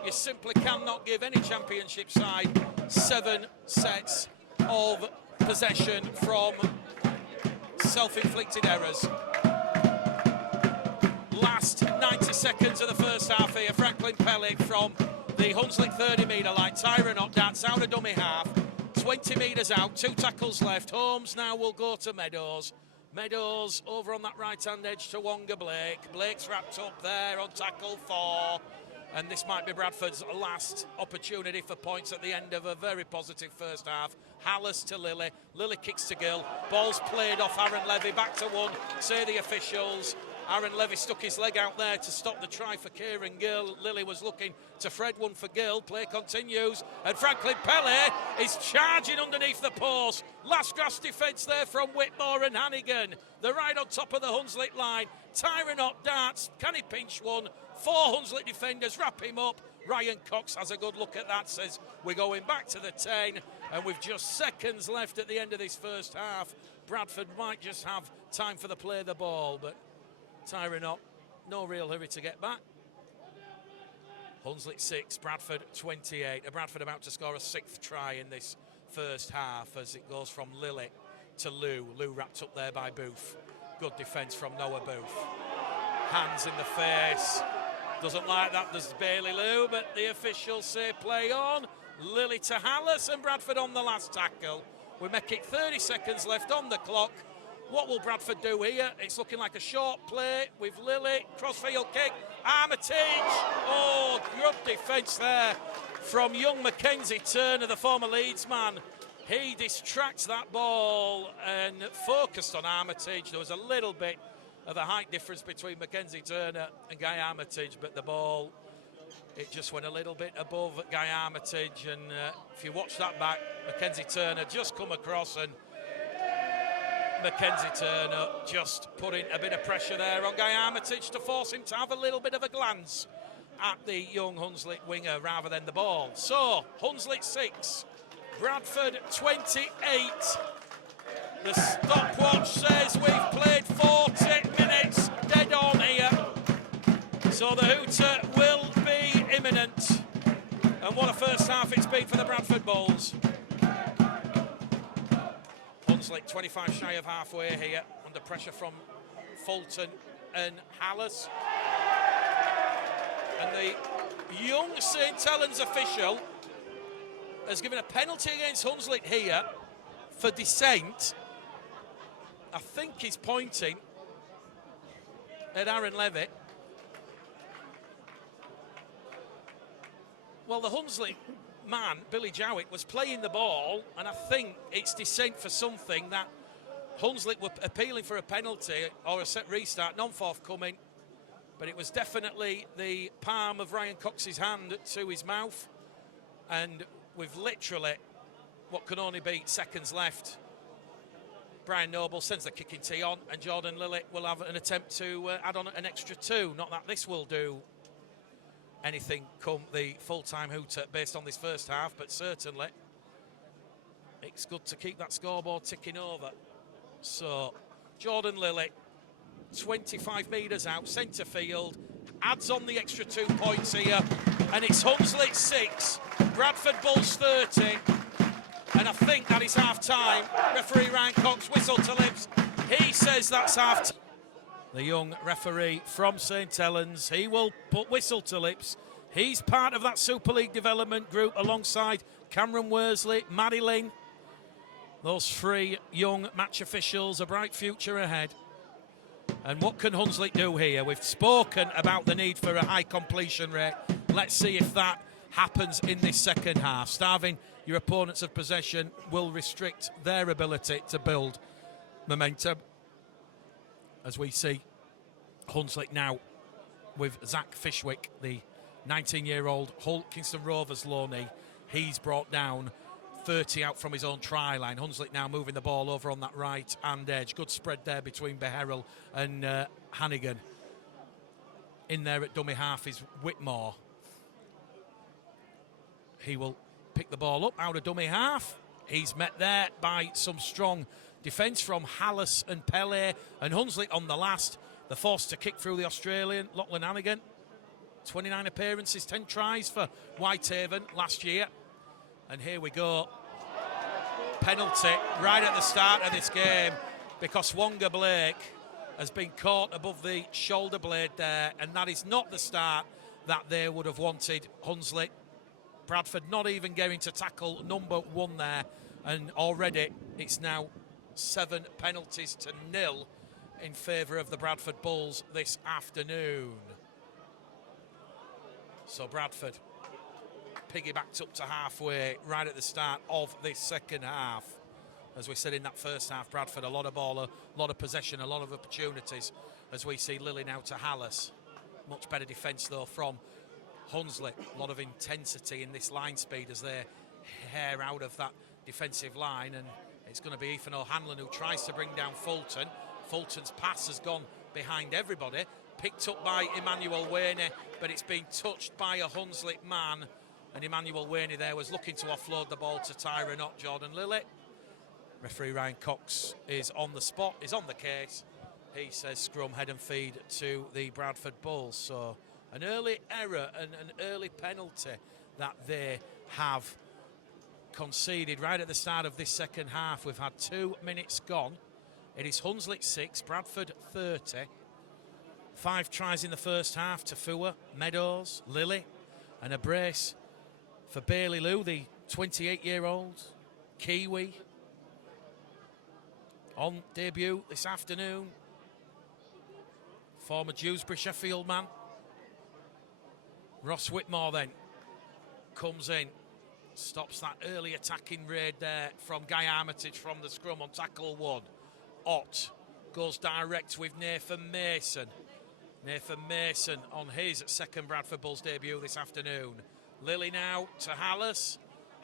You simply cannot give any championship side 7 sets of possession from self-inflicted errors. Last 90 seconds of the first half here. Franklin Pellick from the Hunslet 30-metre line. Tyron Ott darts out of dummy half. 20 metres out, 2 tackles left. Holmes now will go to Meadows. Meadows over on that right-hand edge to Wonga Blake. Blake's wrapped up there on tackle 4. And this might be Bradford's last opportunity for points at the end of a very positive first half. Hallis to Lilly. Lilly kicks to Gill. Ball's played off Aaron Levy. Back to 1, say the officials. Aaron Levy stuck his leg out there to stop the try for Kieran Gill. Lilly was looking to Fred, one for Gill. Play continues, and Franklin Pele is charging underneath the post. Last grass defence there from Whitmore and Hannigan. They're right on top of the Hunslet line. Tyranot darts. Can he pinch one? 4 Hunslet defenders wrap him up. Ryan Cox has a good look at that, says we're going back to the 10, and with just seconds left at the end of this first half, Bradford might just have time for the play of the ball, but Tyranot, no real hurry to get back. Hunslet 6, Bradford 28. Bradford about to score a 6th try in this first half as it goes from Lilly to Lou. Lou wrapped up there by Booth. Good defence from Noah Booth. Hands in the face. Doesn't like that, does Bailey Lou, but the officials say play on. Lilly to Hallis, and Bradford on the last tackle. We make it 30 seconds left on the clock. What will Bradford do here? It's looking like a short play with Lilly. Crossfield kick. Armitage. Oh, good defence there from young Mackenzie Turner, the former Leeds man. He distracts that ball and focused on Armitage. There was a little bit of a height difference between Mackenzie Turner and Guy Armitage, but the ball, it just went a little bit above Guy Armitage, and if you watch that back, Mackenzie Turner just come across, and Mackenzie Turner just putting a bit of pressure there on Guy Armitage to force him to have a little bit of a glance at the young Hunslet winger rather than the ball. So, Hunslet 6, Bradford 28. The stopwatch says we've played 40 minutes, dead on here. So the hooter will be imminent. And what a first half it's been for the Bradford Bulls. Hunslet 25 shy of halfway here, under pressure from Fulton and Hallis. And the young St Helens official has given a penalty against Hunslet here for dissent. I think he's pointing at Aaron Levitt. Well, the Hunslet man, Billy Jowett, was playing the ball, and I think it's dissent for something that Hunslet were appealing for a penalty or a set restart, non-forthcoming, but it was definitely the palm of Ryan Cox's hand to his mouth, and with literally what can only be seconds left, Brian Noble sends the kicking tee on, and Jordan Lilly will have an attempt to add on an extra 2. Not that this will do anything come the full-time hooter based on this first half, but certainly it's good to keep that scoreboard ticking over. So Jordan Lilly, 25 metres out, centre field, adds on the extra 2 points here, and it's Hunslet 6, Bradford Bulls 30. And I think that is half-time. Referee Ryan Cox, whistle to lips. He says that's half-time. The young referee from St Helens, he will put whistle to lips. He's part of that Super League development group alongside Cameron Worsley, Maddie Ling. Those 3 young match officials, a bright future ahead. And what can Hunslet do here? We've spoken about the need for a high completion rate. Let's see if that happens in this second half. Starving your opponents of possession will restrict their ability to build momentum. As we see Hunslet now with Zach Fishwick, the 19-year-old Hull Kingston Rovers loanee. He's brought down 30 out from his own try line. Hunslet now moving the ball over on that right hand edge. Good spread there between Beharrell and Hannigan. In there at dummy half is Whitmore. He will pick the ball up out of dummy half. He's met there by some strong defence from Hallis and Pele, and Hunslet on the last. They're forced to kick through the Australian, Lachlan Hannigan. 29 appearances, 10 tries for Whitehaven last year. And here we go. Penalty right at the start of this game because Wonga Blake has been caught above the shoulder blade there, and that is not the start that they would have wanted. Hunslet, Bradford not even going to tackle number 1 there, and already it's now 7 penalties to 0 in favour of the Bradford Bulls this afternoon. So Bradford piggybacked up to halfway right at the start of this second half. As we said in that first half, Bradford, a lot of ball, a lot of possession, a lot of opportunities. as we see Lily now to Hallis. Much better defence though from Hunslet. A lot of intensity in this line speed as they hair out of that defensive line, and it's going to be Ethan O'Hanlon who tries to bring down Fulton. Fulton's pass has gone behind everybody, picked up by Emmanuel Werney, but it's been touched by a Hunslet man, and Emmanuel Werney there was looking to offload the ball to Tyra, not Jordan Lilly. Referee Ryan Cox is on the spot, is on the case. He says scrum, head and feed to the Bradford Bulls. So an early error and an early penalty that they have conceded right at the start of this second half. We've had 2 minutes gone. It is Hunslet 6, Bradford 30. 5 tries in the first half to Fua, Meadows, Lilly, and a brace for Bailey Lou, the 28-year-old Kiwi. On debut this afternoon, former Dewsbury Sheffield man. Ross Whitmore then comes in, stops that early attacking raid there from Guy Armitage from the scrum on tackle 1. Ott goes direct with Nathan Mason. Nathan Mason on his second Bradford Bulls debut this afternoon. Lily now to Hallis.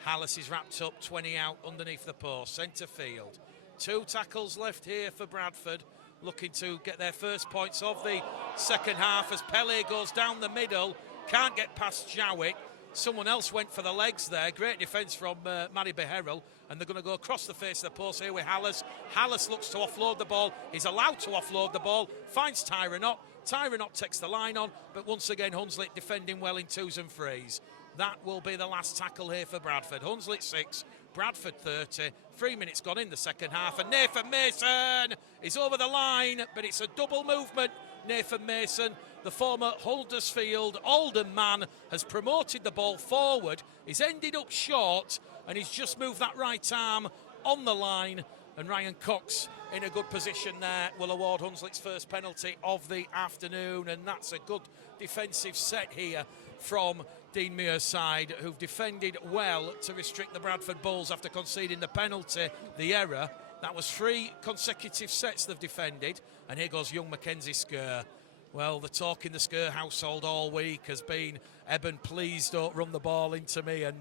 Hallis is wrapped up, 20 out underneath the post, centre field. 2 tackles left here for Bradford, looking to get their first points of the second half as Pele goes down the middle, can't get past Jowett. Someone else went for the legs there. Great defence from Matty Beherrell, and they're going to go across the face of the post here with Hallis. Hallis looks to offload the ball. He's allowed to offload the ball, finds Tyra Knott. Tyra Knott takes the line on, but once again Hunslet defending well in 2s and 3s. That will be the last tackle here for Bradford. Hunslet 6, Bradford 30. 3 minutes gone in the second half, and Nathan Mason is over the line, but it's a double movement. Nathan Mason, the former Huddersfield Oldham man, has promoted the ball forward. He's ended up short, and he's just moved that right arm on the line, and Ryan Cox in a good position there will award Hunslet's first penalty of the afternoon, and that's a good defensive set here from Dean Muir's side, who've defended well to restrict the Bradford Bulls after conceding the penalty, the error. That was 3 consecutive sets they've defended, and here goes young Mackenzie Skerr. Well, the talk in the Skerr household all week has been, Eben, please don't run the ball into me, and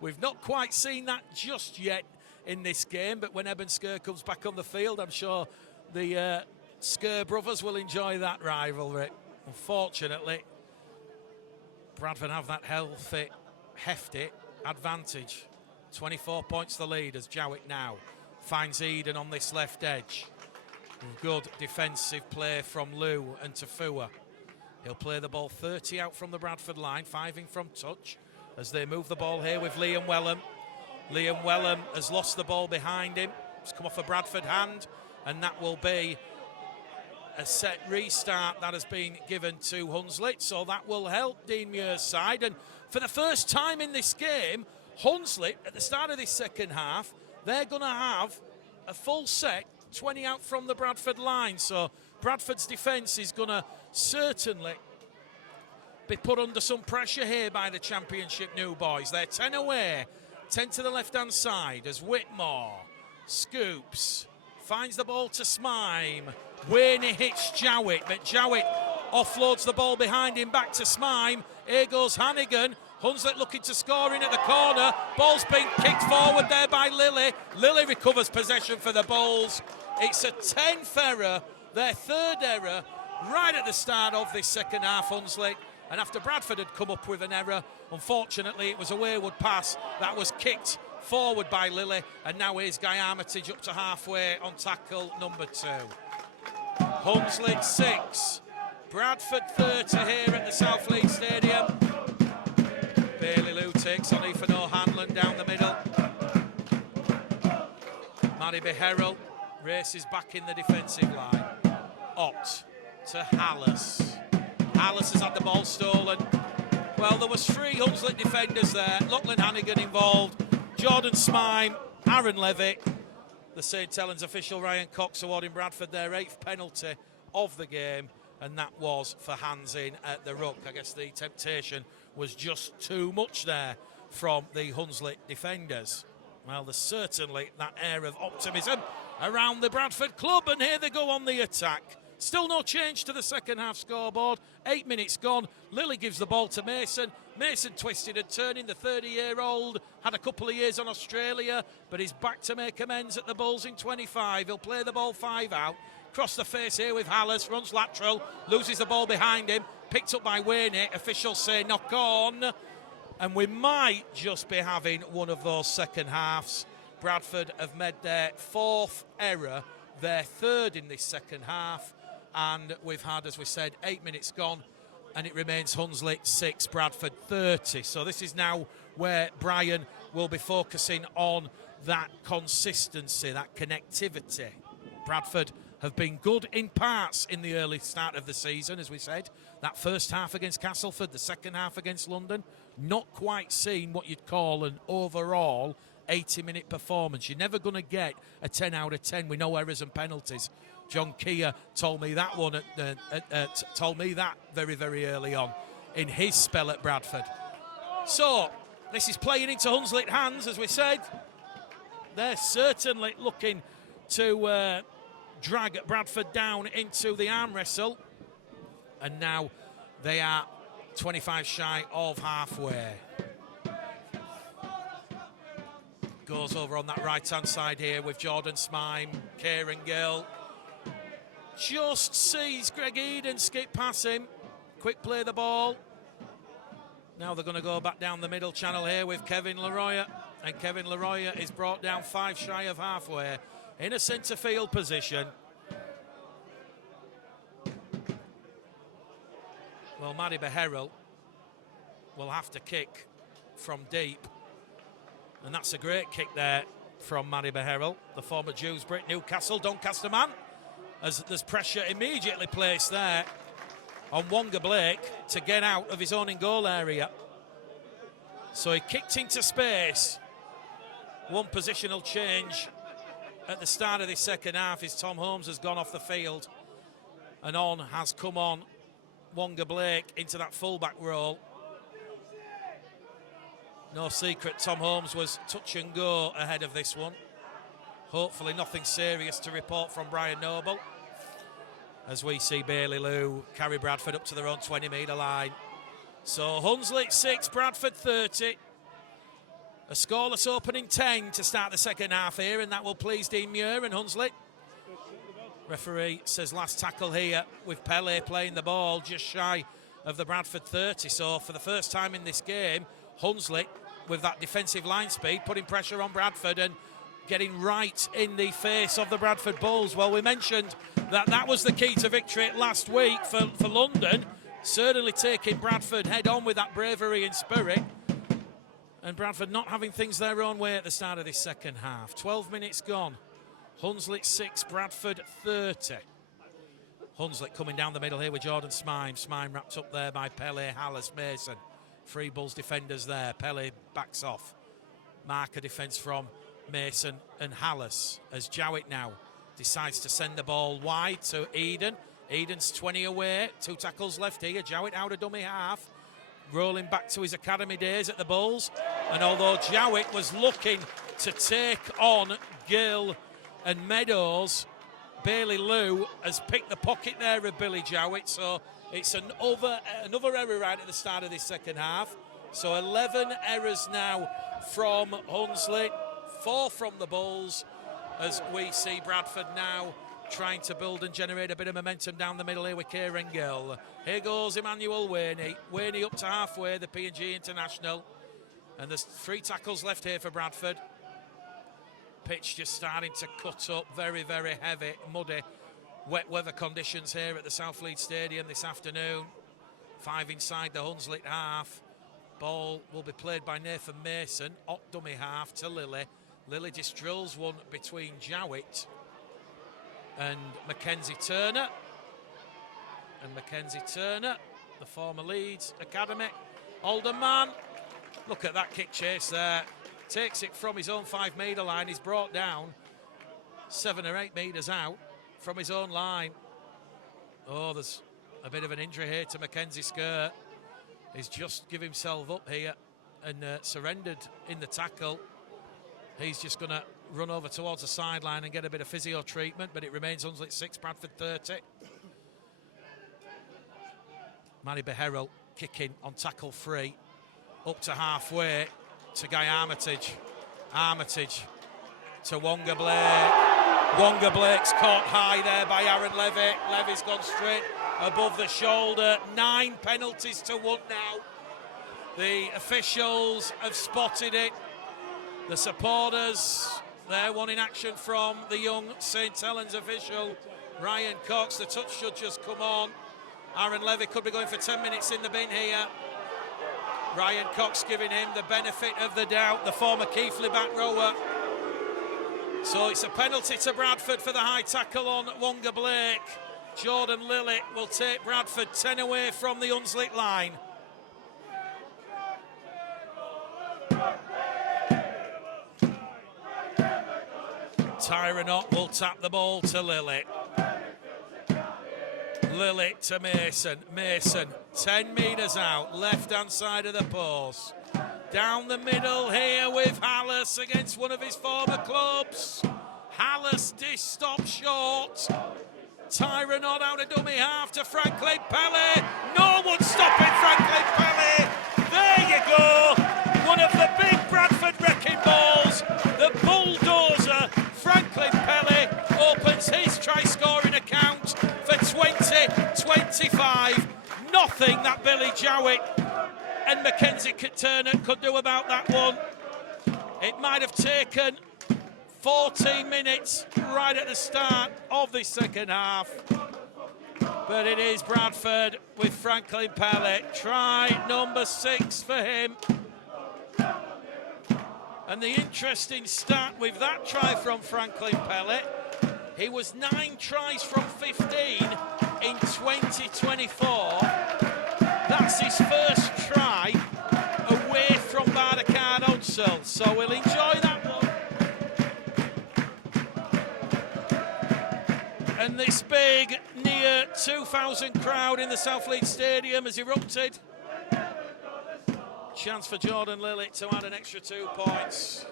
we've not quite seen that just yet in this game, but when Eben Skerr comes back on the field, I'm sure the Skerr brothers will enjoy that rivalry. Unfortunately, Bradford have that healthy, hefty advantage. 24 points the lead as Jowett now finds Eden on this left edge. Good defensive play from Lou and Tafua. He'll play the ball 30 out from the Bradford line, 5 in from touch as they move the ball here with Liam Wellham. Liam Wellham has lost the ball behind him. It's come off a Bradford hand, and that will be a set restart that has been given to Hunslet, so that will help Dean Muir's side. And for the first time in this game, Hunslet, at the start of this second half, they're going to have a full set, 20 out from the Bradford line. So Bradford's defence is going to certainly be put under some pressure here by the Championship new boys. They're 10 away, 10 to the left-hand side as Whitmore scoops, finds the ball to Smime. Werney hits Jowett, but Jowett offloads the ball behind him back to Smime. Here goes Hannigan. Hunslet looking to score in at the corner. Ball's been kicked forward there by Lily. Lily recovers possession for the Bulls. It's a 10th error, their 3rd error, right at the start of this second half, Hunslet. And after Bradford had come up with an error, unfortunately it was a wayward pass that was kicked forward by Lily. And now here's Guy Armitage up to halfway on tackle number 2. Hunslet 6, Bradford 30 here at the South Leeds Stadium. Bailey Lou takes on Ethan O'Hanlon down the middle. Matty Beherrell races back in the defensive line. Ott to Hallis. Hallis has had the ball stolen. Well, there was 3 Hunslet defenders there. Lachlan Hannigan involved, Jordan Smime, Aaron Levy. The St Helens official Ryan Cox awarding Bradford their 8th penalty of the game, and that was for hands in at the ruck. I guess the temptation was just too much there from the Hunslet defenders. Well, there's certainly that air of optimism around the Bradford club, and here they go on the attack. Still no change to the second half scoreboard. 8 minutes gone. Lily gives the ball to Mason. Mason twisted and turning. The 30-year-old had a couple of years on Australia, but he's back to make amends at the Bulls in 25. He'll play the ball 5 out. Cross the face here with Hallis. Runs lateral. Loses the ball behind him. Picked up by Wainey. Officials say knock on. And we might just be having one of those second halves. Bradford have made their 4th error, their 3rd in this second half. And we've had, as we said, 8 minutes gone, and it remains Hunslet 6, Bradford 30. So this is now where Brian will be focusing on that consistency, that connectivity. Bradford have been good in parts in the early start of the season, as we said. That first half against Castleford, the second half against London, not quite seen what you'd call an overall 80-minute performance. You're never going to get a 10 out of 10 with no errors and penalties. John Keir told me that very, very early on in his spell at Bradford. So this is playing into Hunslet hands, as we said. They're certainly looking to drag Bradford down into the arm wrestle, and now they are 25 shy of halfway. Goes over on that right-hand side here with Jordan Smime, Kieran Gill. Just sees Greg Eden skip past him. Quick play the ball. Now they're going to go back down the middle channel here with Kevin Leroy. And Kevin Leroy is brought down 5 shy of halfway in a centre field position. Well, Maddie Beherrell will have to kick from deep. And that's a great kick there from Maddie Beherrell, the former Dewsbury, Newcastle, Doncaster man. As there's pressure immediately placed there on Wonga Blake to get out of his own in-goal area. So he kicked into space. One positional change at the start of the second half is Tom Holmes has gone off the field, and on has come on Wonga Blake into that fullback role. No secret, Tom Holmes was touch and go ahead of this one. Hopefully nothing serious to report from Brian Noble, as we see Bailey Lou carry Bradford up to their own 20-metre line. So Hunslet 6, Bradford 30. A scoreless opening 10 to start the second half here, and that will please Dean Muir and Hunslet. Referee says last tackle here with Pele playing the ball just shy of the Bradford 30. So for the first time in this game, Hunslet with that defensive line speed putting pressure on Bradford and getting right in the face of the Bradford Bulls. Well, we mentioned that was the key to victory last week for London, certainly taking Bradford head on with that bravery and spirit, and Bradford not having things their own way at the start of this second half. 12 minutes gone. Hunslet 6, Bradford 30. Hunslet coming down the middle here with Jordan Smime. Smime wrapped up there by Pele, Hallis, Mason. 3 Bulls defenders there. Pele backs off. Marker defence from Mason and Hallis as Jowett now decides to send the ball wide to Eden. Eden's 20 away. 2 tackles left here. Jowett out of dummy half. Rolling back to his academy days at the Bulls. And although Jowett was looking to take on Gill and Meadows, Bailey Lou has picked the pocket there of Billy Jowett. So it's another error right at the start of this second half. So 11 errors now from Hunslet, 4 from the Bulls, as we see Bradford now trying to build and generate a bit of momentum down the middle here with Kieran Gill. Here goes Emmanuel Wainey. Wainey up to halfway, the P&G International. And there's 3 tackles left here for Bradford. Pitch just starting to cut up, very, very heavy, muddy, wet weather conditions here at the South Leeds Stadium this afternoon. 5 inside the Hunslet half. Ball will be played by Nathan Mason, hot dummy half to Lily. Lily just drills one between Jowett and Mackenzie Turner. And Mackenzie Turner, the former Leeds Academy older man. Look at that kick chase there. Takes it from his own 5-metre line. He's brought down 7 or 8 metres out from his own line. Oh, there's a bit of an injury here to Mackenzie Skirt. He's just give himself up here and surrendered in the tackle. He's just going to run over towards the sideline and get a bit of physio treatment, but it remains Hunslet 6, Bradford 30. Manny Beharrell kicking on tackle 3. Up to halfway to Guy Armitage. Armitage to Wonga Blake. Wonga Blake's caught high there by Aaron Levy. Levy's gone straight above the shoulder. 9 penalties to 1 now. The officials have spotted it. The supporters, they're wanting action from the young St Helens official, Ryan Cox. The touch should just come on. Aaron Levy could be going for 10 minutes in the bin here. Ryan Cox giving him the benefit of the doubt, the former Keighley back rower. So it's a penalty to Bradford for the high tackle on Wonga Blake. Jordan Lilley will take Bradford 10 away from the Hunslet line. Tyranot will tap the ball to Lilley. Lilley to Mason. Mason, 10 metres out, left-hand side of the post. Down the middle here with Hallis against one of his former clubs. Hallis dish stop short. Tyranot out of dummy half to Franklin Pelly. No one stopping Franklin Pelly. There you go. One of the big Bradford wrecking balls. The bulldozer, Franklin Pelly, opens his try-scoring account for 20-25. Nothing that Billy Jowett and Mackenzie Turner could do about that one. It might have taken 14 minutes right at the start of the second half. But it is Bradford with Franklin Pelly. Try number 6 for him. And the interesting stat with that try from Franklin Pelly, he was 9 tries from 15 in 2024. That's his first try away from Bardakan Hunslet, so we'll enjoy that one. And this big, near 2,000 crowd in the South Leeds Stadium has erupted. Chance for Jordan Lilley to add an extra 2 points.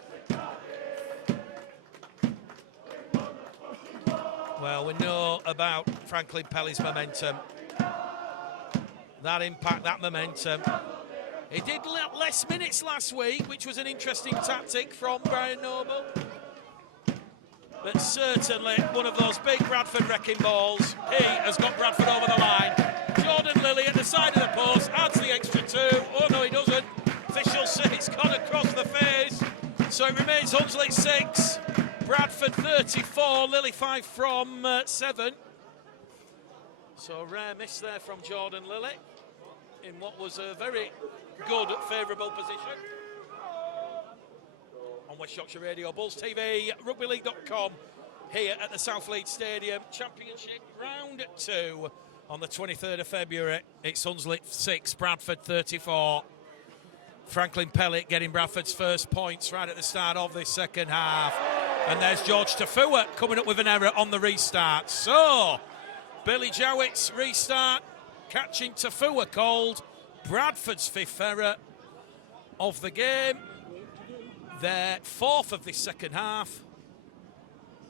Well, we know about Franklin Pelly's momentum. That impact, that momentum. He did less minutes last week, which was an interesting tactic from Brian Noble. But certainly one of those big Bradford wrecking balls. He has got Bradford over the line. Jordan Lilley at the side of the post adds the extra 2. Oh no, he doesn't. Officials say it's gone across the face. So it remains Hunslet 6, Bradford 34, Lilley 5 from 7. So rare miss there from Jordan Lilley in what was a very good, favourable position. On West Yorkshire Radio, Bulls TV, rugbyleague.com, here at the South Leeds Stadium. Championship round 2 on the 23rd of February. It's Hunslet 6, Bradford 34. Franklin Pelly getting Bradford's first points right at the start of this second half. And there's George Tafua coming up with an error on the restart. So, Billy Jowett's restart, catching Tafua cold. Bradford's 5th error of the game. Their 4th of this second half.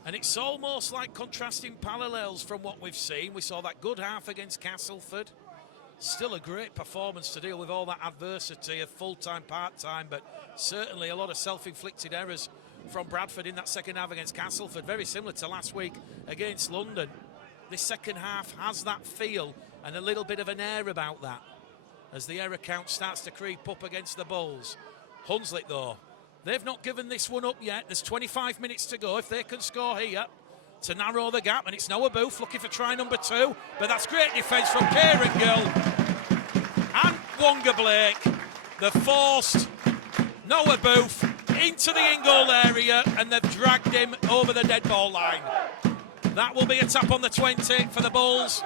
And it's almost like contrasting parallels from what we've seen. We saw that good half against Castleford. Still a great performance to deal with all that adversity of full-time, part-time, but certainly a lot of self-inflicted errors from Bradford in that second half against Castleford. Very similar to last week against London. This second half has that feel and a little bit of an air about that as the error count starts to creep up against the Bulls. Hunslet, though, they've not given this one up yet. There's 25 minutes to go. If they can score here to narrow the gap, and it's Noah Booth looking for try number 2, but that's great defence from Kieran Gill and Wonga Blake. They forced Noah Booth into the in-goal area and they've dragged him over the dead ball line. That will be a tap on the 20 for the Bulls.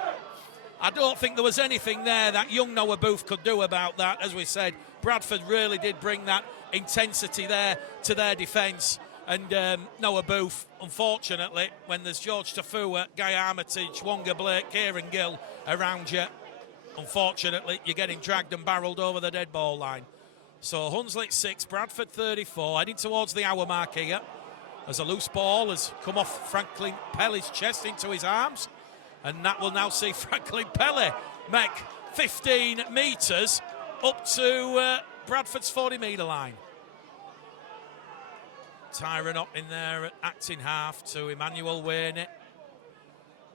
I don't think there was anything there that young Noah Booth could do about that. As we said, Bradford really did bring that intensity there to their defence. And Noah Booth, unfortunately, when there's George Tafua, Guy Armitage, Wonga Blake, Kieran Gill around you, unfortunately, you're getting dragged and barrelled over the dead ball line. So Hunslet 6, Bradford 34, heading towards the hour mark here, as a loose ball has come off Franklin Pelly's chest into his arms. And that will now see Franklin Pelly make 15 metres up to Bradford's 40-metre line. Tyrone up in there at acting half to Emmanuel Wainey.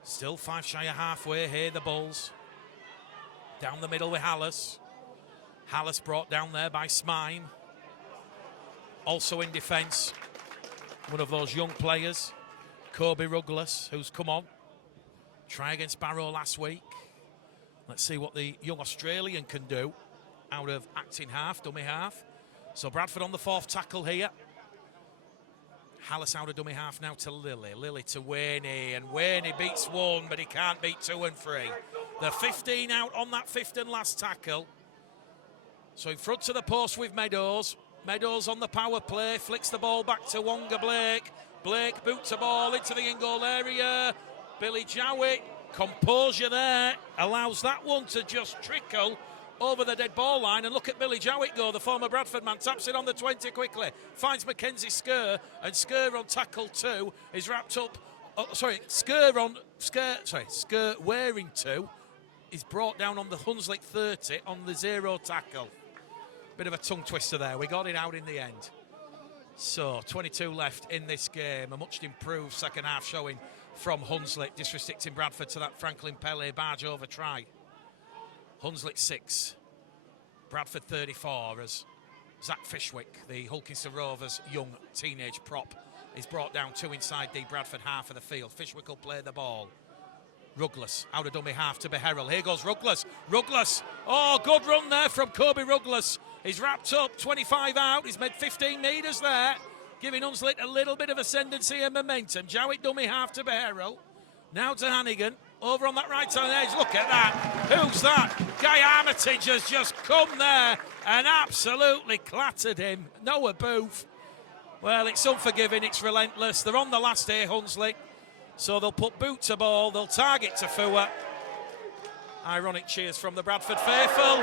Still 5 shy of halfway here, the Bulls. Down the middle with Hallis. Hallis brought down there by Smime. Also in defence, one of those young players, Kobe Ruggles, who's come on. Try against Barrow last week. Let's see what the young Australian can do out of acting half, dummy half. So Bradford on the 4th tackle here. Hallis out of dummy half now to Lilly. Lilly to Wainey, and Wainey beats 1, but he can't beat 2 and 3. The 15 out on that 5th and last tackle. So in front to the post with Meadows. Meadows on the power play, flicks the ball back to Wonga Blake. Blake boots a ball into the in-goal area. Billy Jowett, composure there, allows that one to just trickle over the dead ball line, and look at Billy Jowett go, the former Bradford man, taps it on the 20 quickly, finds Mackenzie Skur, and Skur on tackle 2 is wrapped up, Skur wearing 2 is brought down on the Hunslet 30 on the 0 tackle. Bit of a tongue twister there, we got it out in the end. So 22 left in this game, a much improved second half showing from Hunslet, disrestricting Bradford to that Franklin Pele barge over try. Hunslet 6, Bradford 34, as Zach Fishwick, the Hulkinson Rovers young teenage prop, is brought down 2 inside the Bradford half of the field. Fishwick will play the ball. Ruggles out of dummy half to Beherrell. Here goes Ruggles. Ruggles. Oh, good run there from Kobe Ruggles. He's wrapped up, 25 out. He's made 15 metres there, giving Hunslet a little bit of ascendancy and momentum. Jowett dummy half to Beherrell. Now to Hannigan. Over on that right-hand edge, look at that. Who's that? Guy Armitage has just come there and absolutely clattered him. Noah Booth. Well, it's unforgiving, it's relentless. They're on the last day, Hunslet. So they'll put boot to ball, they'll target Tafua. Ironic cheers from the Bradford faithful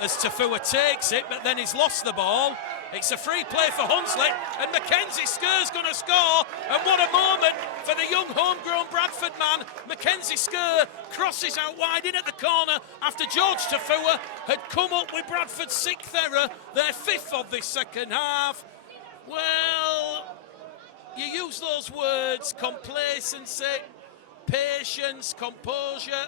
as Tafua takes it, but then he's lost the ball. It's a free play for Hunslet, and Mackenzie Skur's going to score. And what a moment for the young homegrown Bradford man. Mackenzie Skur crosses out wide in at the corner after George Tafua had come up with Bradford's 6th error, their 5th of this second half. Well, you use those words, complacency, patience, composure.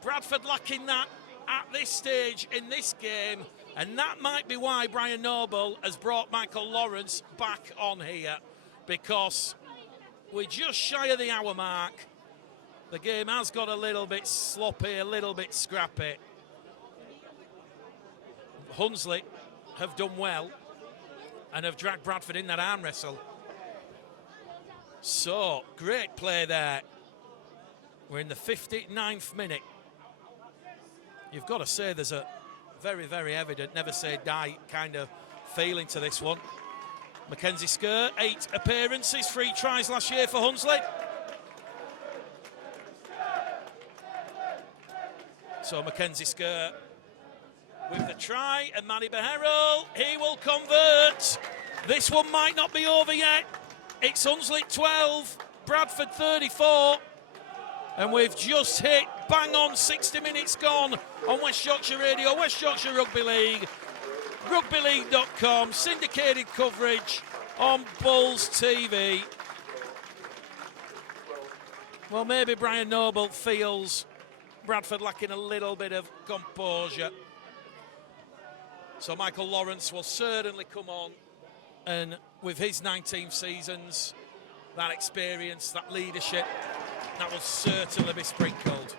Bradford lacking that at this stage in this game, and that might be why Brian Noble has brought Michael Lawrence back on here, because we're just shy of the hour mark. The game has got a little bit sloppy, a little bit scrappy. Hunslet have done well and have dragged Bradford in that arm wrestle. So, great play there. We're in the 59th minute. You've got to say there's a very, very evident never say die kind of feeling to this one. Mackenzie Skur, 8 appearances, 3 tries last year for Hunslet. So Mackenzie Skur with the try, and Manny Beherrell, he will convert. This one might not be over yet. It's Hunslet 12, Bradford 34. And we've just hit bang on 60 minutes gone on West Yorkshire Radio, West Yorkshire Rugby League, rugbyleague.com, syndicated coverage on Bulls TV. Well, maybe Brian Noble feels Bradford lacking a little bit of composure. So Michael Lawrence will certainly come on, and with his 19 seasons, that experience, that leadership, that will certainly be sprinkled.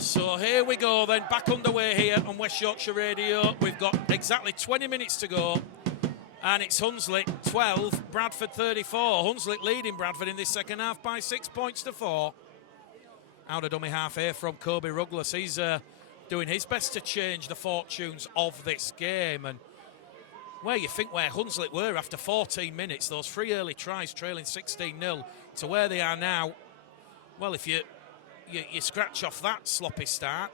So here we go then, back underway here on West Yorkshire Radio. We've got exactly 20 minutes to go, and it's Hunslet 12, Bradford 34. Hunslet leading Bradford in this second half by 6 points to 4. Out of dummy half here from Kobe Ruggles. He's doing his best to change the fortunes of this game, and where you think where Hunslet were after 14 minutes, those 3 early tries trailing 16-0 to where they are now. Well, if you scratch off that sloppy start,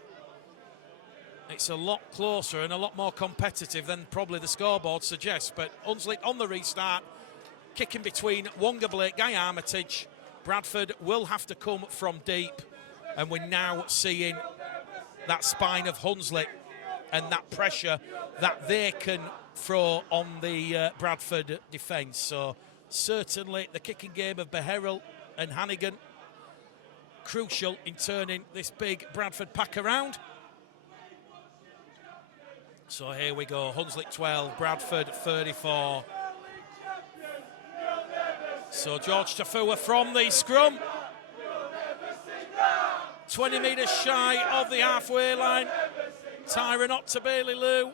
it's a lot closer and a lot more competitive than probably the scoreboard suggests. But Hunslet on the restart, kicking between Wonga Blake, Guy Armitage. Bradford will have to come from deep, and we're now seeing that spine of Hunslet and that pressure that they can throw on the Bradford defence. So certainly the kicking game of Beherel and Hannigan crucial in turning this big Bradford pack around. So here we go, Hunslet 12, Bradford 34. So George Tafua from the scrum. 20 metres shy of the halfway line. Tyron up to Bailey Lou.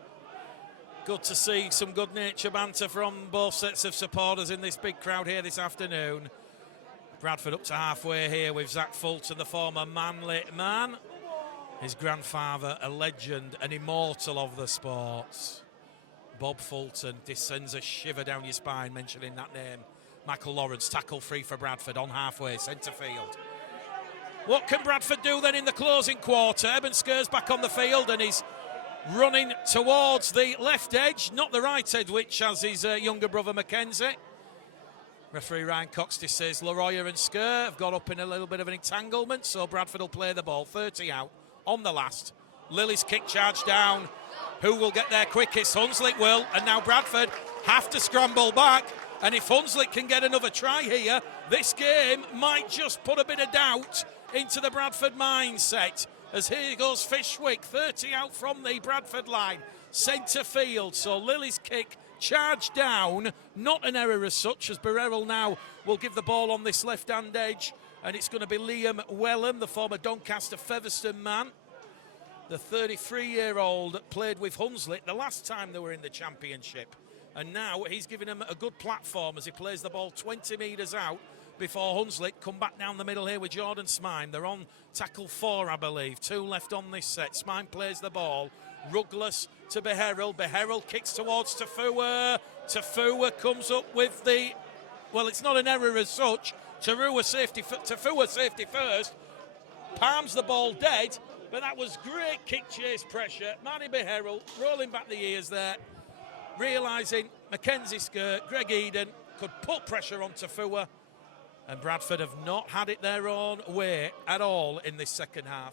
Good to see some good nature banter from both sets of supporters in this big crowd here this afternoon. Bradford up to halfway here with Zach Fulton, the former Manly man. His grandfather, a legend, an immortal of the sports. Bob Fulton. This sends a shiver down your spine mentioning that name. Michael Lawrence, tackle free for Bradford on halfway, centre field. What can Bradford do then in the closing quarter? Eben Sker's back on the field and he's running towards the left edge, not the right edge, which has his younger brother Mackenzie. Referee Ryan Coxty says Laroya and Sker have got up in a little bit of an entanglement, so Bradford will play the ball. 30 out on the last. Lily's kick charge down. Who will get there quickest? Hunslet will, and now Bradford have to scramble back. And if Hunslet can get another try here, this game might just put a bit of doubt into the Bradford mindset. As here goes Fishwick, 30 out from the Bradford line, centre field. So Lily's kick charged down, not an error as such, as Beherel now will give the ball on this left-hand edge. And it's going to be Liam Wellham, the former Doncaster Featherstone man. The 33-year-old played with Hunslet the last time they were in the championship. And now he's giving them a good platform as he plays the ball 20 metres out before Hunslet come back down the middle here with Jordan Smine. They're on tackle 4, I believe. 2 left on this set. Smine plays the ball. Rugless to Beherel. Beherel kicks towards Tafua. Tafua comes up with the... Well, it's not an error as such. Tafua safety first. Palms the ball dead. But that was great kick chase pressure. Manny Beherel rolling back the ears there. Realising Mackenzie Skirt, Greg Eden could put pressure on Tafua, and Bradford have not had it their own way at all in this second half.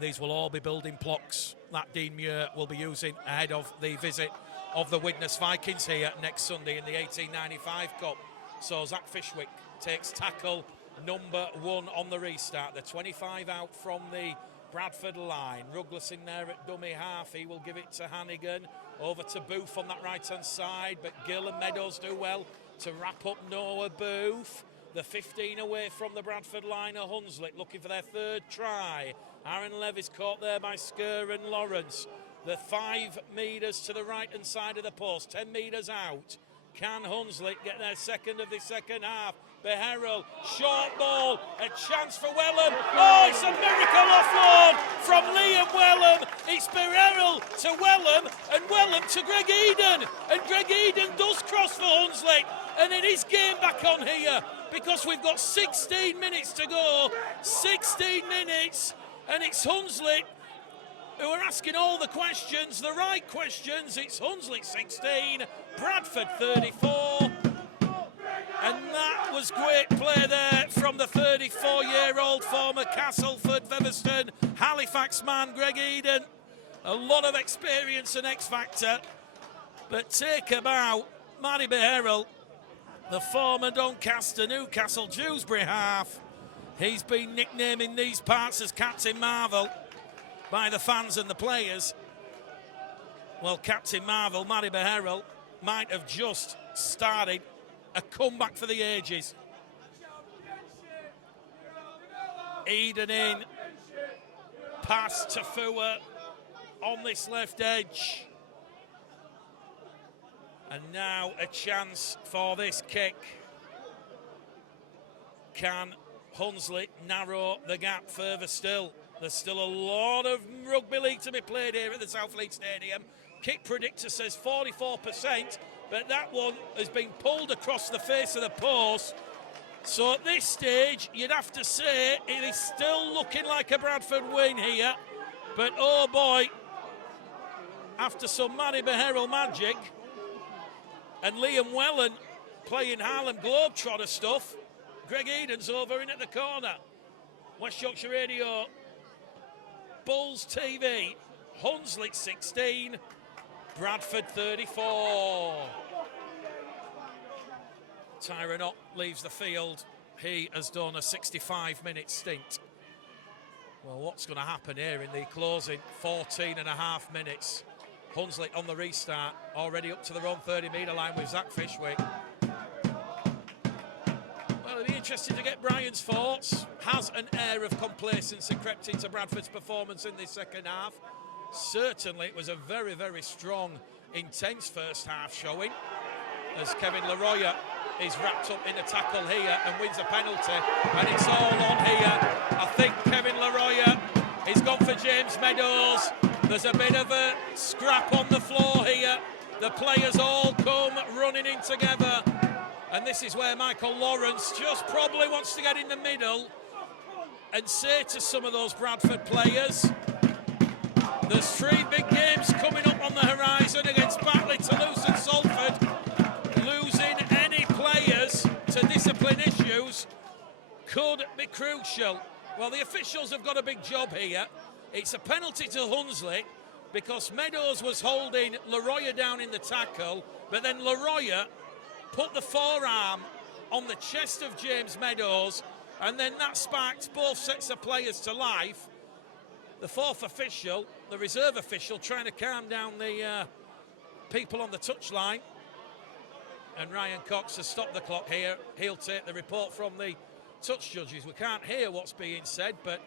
These will all be building blocks that Dean Muir will be using ahead of the visit of the Widnes Vikings here next Sunday in the 1895 Cup. So Zach Fishwick takes tackle number 1 on the restart. The 25 out from the Bradford line. Rugless in there at dummy half. He will give it to Hannigan. Over to Booth on that right-hand side. But Gill and Meadows do well to wrap up Noah Booth. The 15 away from the Bradford line of Hunslet, looking for their 3rd try. Aaron Levis caught there by Sker and Lawrence. The 5 metres to the right-hand side of the post. 10 metres out. Can Hunslet get their second of the second half? Beherel, short ball, a chance for Wellham. Oh, it's a miracle offload from Liam Wellham. It's Beherel to Wellham and Wellham to Greg Eden. And Greg Eden does cross for Hunslet. And it is game back on here because we've got 16 minutes to go. 16 minutes. And it's Hunslet who are asking all the questions, the right questions. It's Hunslet 16, Bradford 34. And that was great play there from the 34-year-old former Castleford, Featherstone, Halifax man, Greg Eden. A lot of experience and X-factor. But take about Manny Beherel, the former Doncaster, Newcastle, Dewsbury half. He's been nicknaming these parts as Captain Marvel by the fans and the players. Well, Captain Marvel, Manny Beherel, might have just started a comeback for the ages. Eden in, pass to Tafua on this left edge. And now a chance for this kick. Can Hunslet narrow the gap further still? There's still a lot of rugby league to be played here at the Southleet Stadium. Kick predictor says 44%. But that one has been pulled across the face of the post. So at this stage, you'd have to say it is still looking like a Bradford win here. But oh boy, after some Manny Beherel magic and Liam Wellham playing Harlem Globetrotter stuff, Greg Eden's over in at the corner. West Yorkshire Radio Bulls TV. Hunslet 16, Bradford 34. Tyrone Ott leaves the field. He has done a 65-minute stint. Well, what's going to happen here in the closing 14 and a half minutes? Hunslet on the restart, already up to their own 30-metre line with Zach Fishwick. Well, it'll be interesting to get Brian's thoughts. Has an air of complacency crept into Bradford's performance in this second half? Certainly, it was a very, very strong, intense first half showing, as Kevin Leroy is wrapped up in a tackle here and wins a penalty, and it's all on here. I think Kevin Leroy, he's gone for James Meadows. There's a bit of a scrap on the floor here. The players all come running in together, and this is where Michael Lawrence just probably wants to get in the middle and say to some of those Bradford players, there's 3 big games coming up on the horizon against Batley, Toulouse and Salford. Losing any players to discipline issues could be crucial. Well, the officials have got a big job here. It's a penalty to Hunslet because Meadows was holding Leroy down in the tackle, but then Leroy put the forearm on the chest of James Meadows, and then that sparked both sets of players to life. The fourth official, the reserve official, trying to calm down the people on the touchline. And Ryan Cox has stopped the clock here. He'll take the report from the touch judges. We can't hear what's being said, but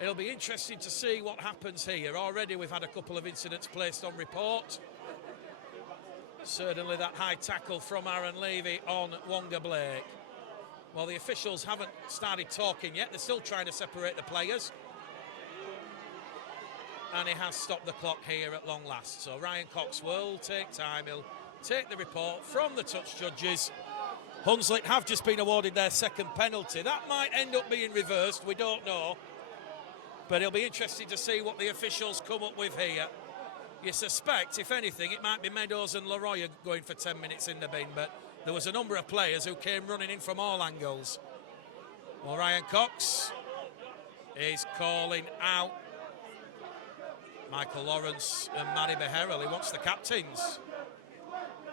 it'll be interesting to see what happens here. Already we've had a couple of incidents placed on report. Certainly that high tackle from Aaron Levy on Wonga Blake. Well, the officials haven't started talking yet. They're still trying to separate the players. And he has stopped the clock here at long last. So Ryan Cox will take time. He'll take the report from the touch judges. Hunslet have just been awarded their second penalty. That might end up being reversed, we don't know. But it'll be interesting to see what the officials come up with here. You suspect, if anything, it might be Meadows and Leroy going for 10 minutes in the bin, but there was a number of players who came running in from all angles. Well, Ryan Cox is calling out Michael Lawrence and Manny Beharrell. He wants the captains.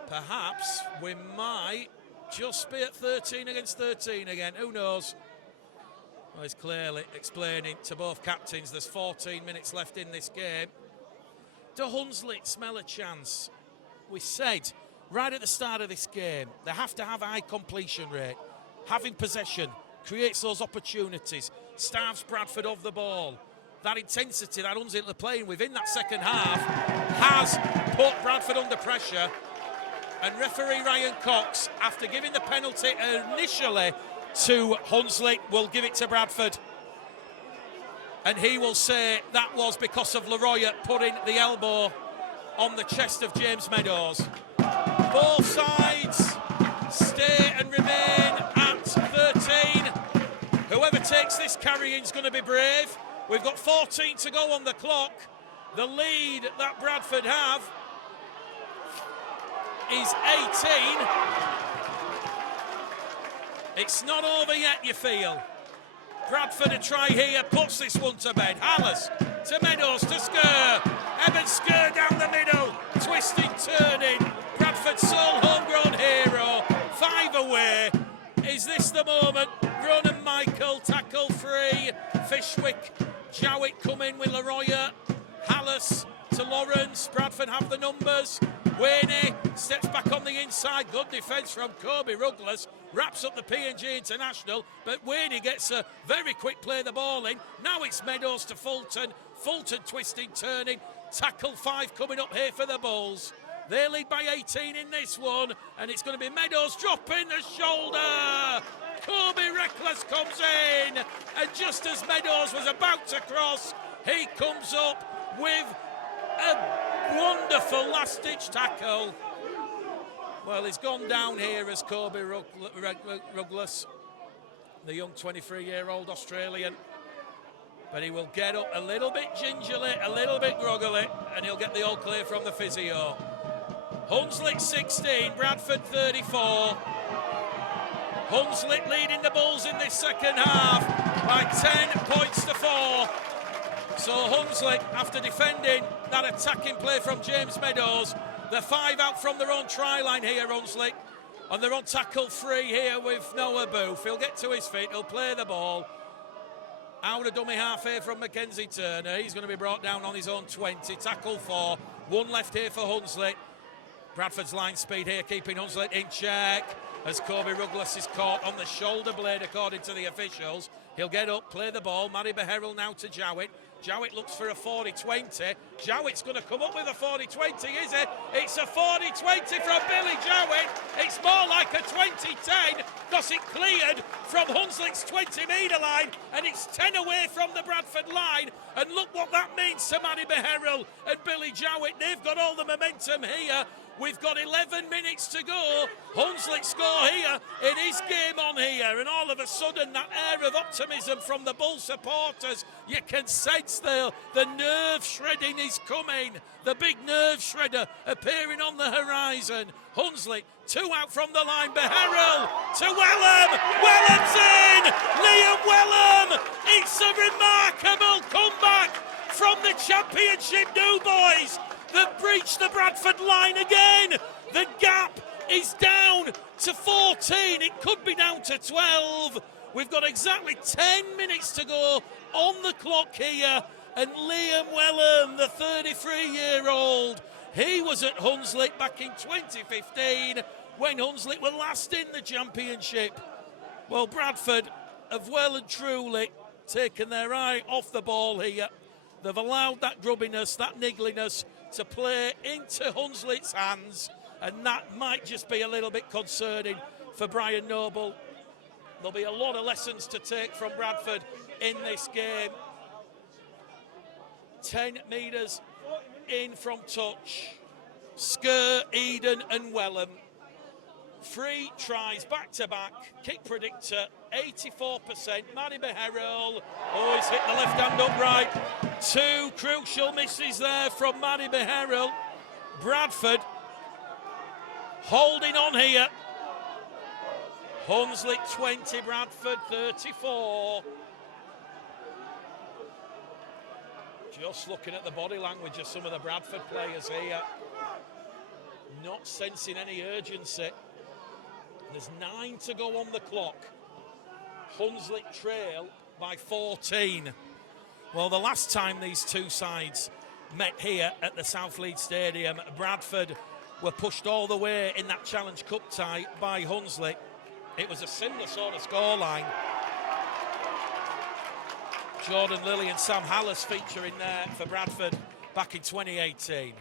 Perhaps we might just be at 13 against 13 again. Who knows? Well, he's clearly explaining to both captains there's 14 minutes left in this game. Do Hunslet smell a chance? We said right at the start of this game, they have to have a high completion rate. Having possession creates those opportunities, starves Bradford of the ball. That intensity that Hunslet are playing within that second half has put Bradford under pressure. And referee Ryan Cox, after giving the penalty initially to Hunslet, will give it to Bradford. And he will say that was because of Leroy putting the elbow on the chest of James Meadows. Both sides stay and remain at 13. Whoever takes this carrying is going to be brave. We've got 14 to go on the clock. The lead that Bradford have is 18. It's not over yet, you feel. Bradford a try here, puts this one to bed. Hallis to Meadows to Skur. Eben Skur down the middle, twisting, turning. Bradford's sole homegrown hero. 5 away. Is this the moment? Ronan Michael, tackle free. Fishwick, Jowett come in with Leroy. Hallis to Lawrence. Bradford have the numbers. Wayne steps back on the inside. Good defence from Kobe Ruggles. Wraps up the P&G International, but Wayne gets a very quick play the ball in. Now it's Meadows to Fulton. Fulton twisting, turning. Tackle 5 coming up here for the Bulls. They lead by 18 in this one, and it's going to be Meadows dropping the shoulder. Kobe Reckless comes in, and just as Meadows was about to cross, he comes up with a wonderful last-ditch tackle. Well, he's gone down here as Kobe Ruggles, the young 23-year-old Australian. But he will get up a little bit gingerly, a little bit groggily, and he'll get the all clear from the physio. Hunslet 16, Bradford 34. Hunslet leading the Bulls in this second half by 10 points to 4. So Hunslet, after defending that attacking play from James Meadows, they're 5 out from their own try line here, Hunslet. And they're on tackle 3 here with Noah Booth. He'll get to his feet, he'll play the ball. Out of dummy half here from Mackenzie Turner. He's going to be brought down on his own 20. Tackle 4. 1 left here for Hunslet. Bradford's line speed here, keeping Hunslet in check. As Kobe Ruggles is caught on the shoulder blade, according to the officials. He'll get up, play the ball. Matty Beherrell now to Jowett. Jowett looks for a 40-20. Jowett's going to come up with a 40-20, is it? It's a 40-20 from Billy Jowett. It's more like a 20-10 because it cleared from Hunslet's 20-metre line and it's 10 away from the Bradford line. And look what that means to Matty Beherrell and Billy Jowett. They've got all the momentum here. We've got 11 minutes to go. Hunslet score here. It is game on here. And all of a sudden, that air of optimism from the Bull supporters, you can sense the nerve shredding is coming. The big nerve shredder appearing on the horizon. Hunslet, 2 out from the line. Beherrell to Wellham. Wellham's in. Liam Wellham. It's a remarkable comeback from the Championship new boys that breached the Bradford line again. The gap is down to 14. It could be down to 12. We've got exactly 10 minutes to go on the clock here. And Liam Wellham, the 33-year-old, he was at Hunslet back in 2015 when Hunslet were last in the Championship. Well, Bradford have well and truly taken their eye off the ball here. They've allowed that grubbiness, that niggliness to play into Hunslet's hands, and that might just be a little bit concerning for Brian Noble. There'll be a lot of lessons to take from Bradford in this game. 10 metres in from touch. Sker, Eden and Wellham. 3 tries back-to-back. Kick predictor, 84%. Matty Beherrell, oh, he's hit the left-hand upright. 2 crucial misses there from Matty Beherrell. Bradford holding on here. Hunslet 20, Bradford 34. Just looking at the body language of some of the Bradford players here. Not sensing any urgency. There's 9 to go on the clock. Hunslet trail by 14. Well, the last time these two sides met here at the South Leeds Stadium, Bradford were pushed all the way in that Challenge Cup tie by Hunslet. It was a similar sort of scoreline. Jordan Lilly and Sam Hallis featuring there for Bradford back in 2018.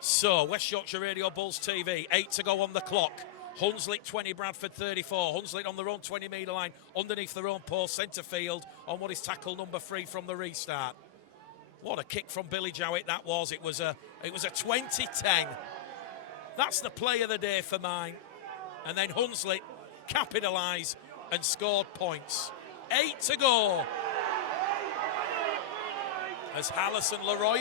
So, West Yorkshire Radio Bulls TV, 8 to go on the clock. Hunslet 20, Bradford 34. Hunslet on their own 20-metre line, underneath their own post, centre field, on what is tackle number 3 from the restart. What a kick from Billy Jowett that was. It was a 20-10. That's the play of the day for mine. And then Hunslet capitalise and scored points. 8 to go. As Hallis and Leroy.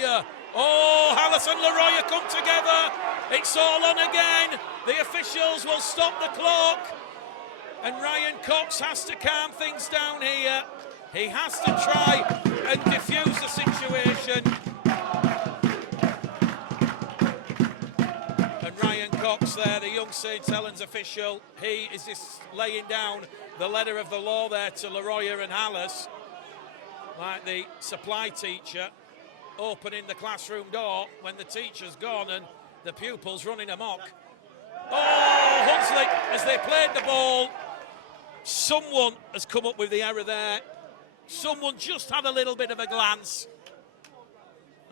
Oh, Hallis and Leroy come together. It's all on again. The officials will stop the clock. And Ryan Cox has to calm things down here. He has to try and defuse the situation. And Ryan Cox there, the young St Helens official, he is just laying down the letter of the law there to Leroy and Hallis. Like the supply teacher opening the classroom door when the teacher's gone and the pupils running amok. Oh, Hunslet, as they played the ball, someone has come up with the error there. Someone just had a little bit of a glance.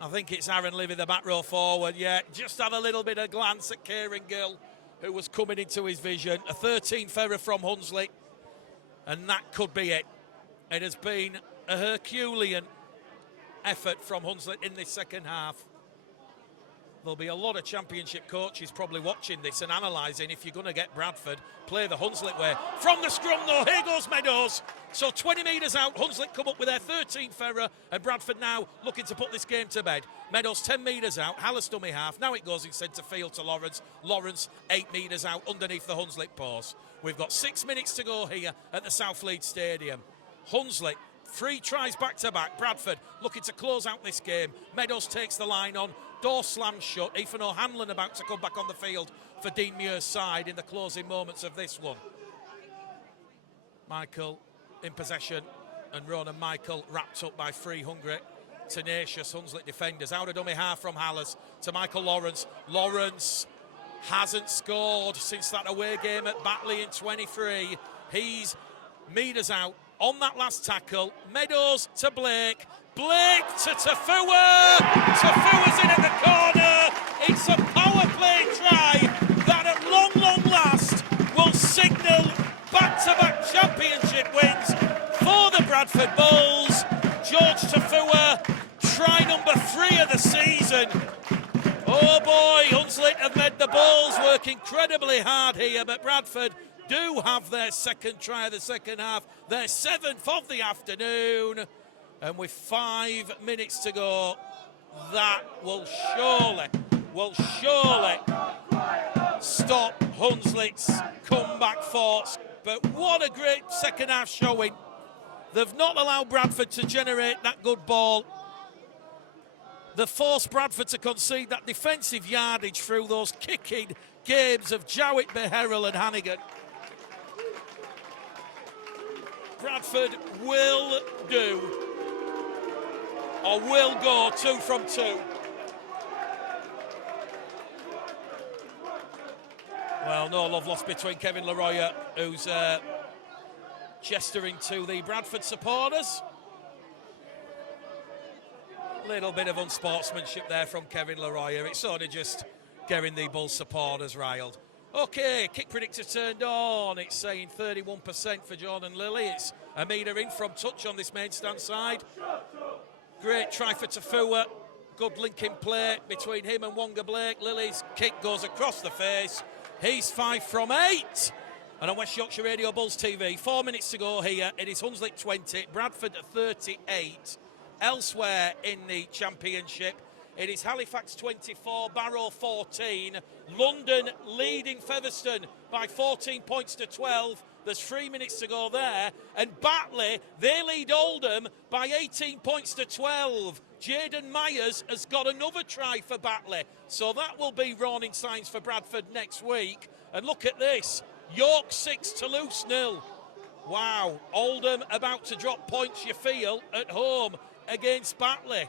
I think it's Aaron Livy, the back row forward, yeah. Just had a little bit of glance at Kieran Gill, who was coming into his vision. A 13th error from Hunslet, and that could be it. It has been a Herculean effort from Hunslet in this second half. There'll be a lot of Championship coaches probably watching this and analysing, if you're going to get Bradford, play the Hunslet way. From the scrum though, here goes Meadows. So 20 metres out, Hunslet come up with their 13th error, and Bradford now looking to put this game to bed. Meadows 10 metres out, Hallis dummy half. Now it goes in centre field to Lawrence. Lawrence 8 metres out underneath the Hunslet post. We've got 6 minutes to go here at the South Leeds Stadium. Hunslet 3 tries back-to-back. Bradford looking to close out this game. Meadows takes the line on. Door slams shut. Ethan O'Hanlon about to come back on the field for Dean Muir's side in the closing moments of this one. Michael in possession, and Ronan Michael wrapped up by 3 hungry, tenacious Hunslet defenders. Out of dummy half from Hallas to Michael Lawrence. Lawrence hasn't scored since that away game at Batley in 23. He's meters out on that last tackle. Meadows to Blake. Blake to Tafua. Tafua's in at the corner. It's a power play try that at long last will signal back-to-back championship wins for the Bradford Bulls. George Tafua, try number 3 of the season. Oh boy, Hunslet have made the Bulls work incredibly hard here, but Bradford do have their second try of the second half, their 7th of the afternoon. And with 5 minutes to go, that will surely stop Hunslet's comeback force. But what a great second half showing. They've not allowed Bradford to generate that good ball. They forced Bradford to concede that defensive yardage through those kicking games of Jowett, Beherrell and Hannigan. Bradford will do, or will go 2 from 2. Well, no love lost between Kevin Leroy, who's gesturing to the Bradford supporters. Little bit of unsportsmanship there from Kevin Leroy. It's sort of just getting the Bulls supporters riled. Okay, kick predictor turned on. It's saying 31% for Jordan Lilly. It's a metre in from touch on this main stand side. Great try for Tafua. Good linking play between him and Wonga Blake. Lilly's kick goes across the face. He's 5 from 8. And on West Yorkshire Radio Bulls TV, 4 minutes to go here. It is Hunslet 20, Bradford 38. Elsewhere in the championship, it is Halifax 24, Barrow 14. London leading Featherstone by 14 points to 12. There's 3 minutes to go there. And Batley, they lead Oldham by 18 points to 12. Jaden Myers has got another try for Batley. So that will be warning signs for Bradford next week. And look at this. York 6, Toulouse 0. Wow. Oldham about to drop points, you feel, at home against Batley.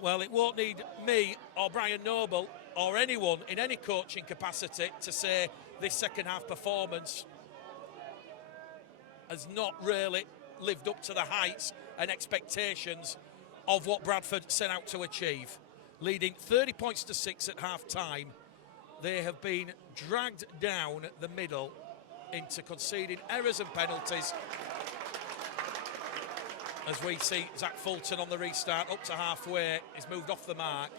Well, it won't need me or Brian Noble or anyone in any coaching capacity to say this second half performance has not really lived up to the heights and expectations of what Bradford set out to achieve. Leading 30 points to 6 at half time, they have been dragged down the middle into conceding errors and penalties. As we see Zach Fulton on the restart up to halfway, he's moved off the mark.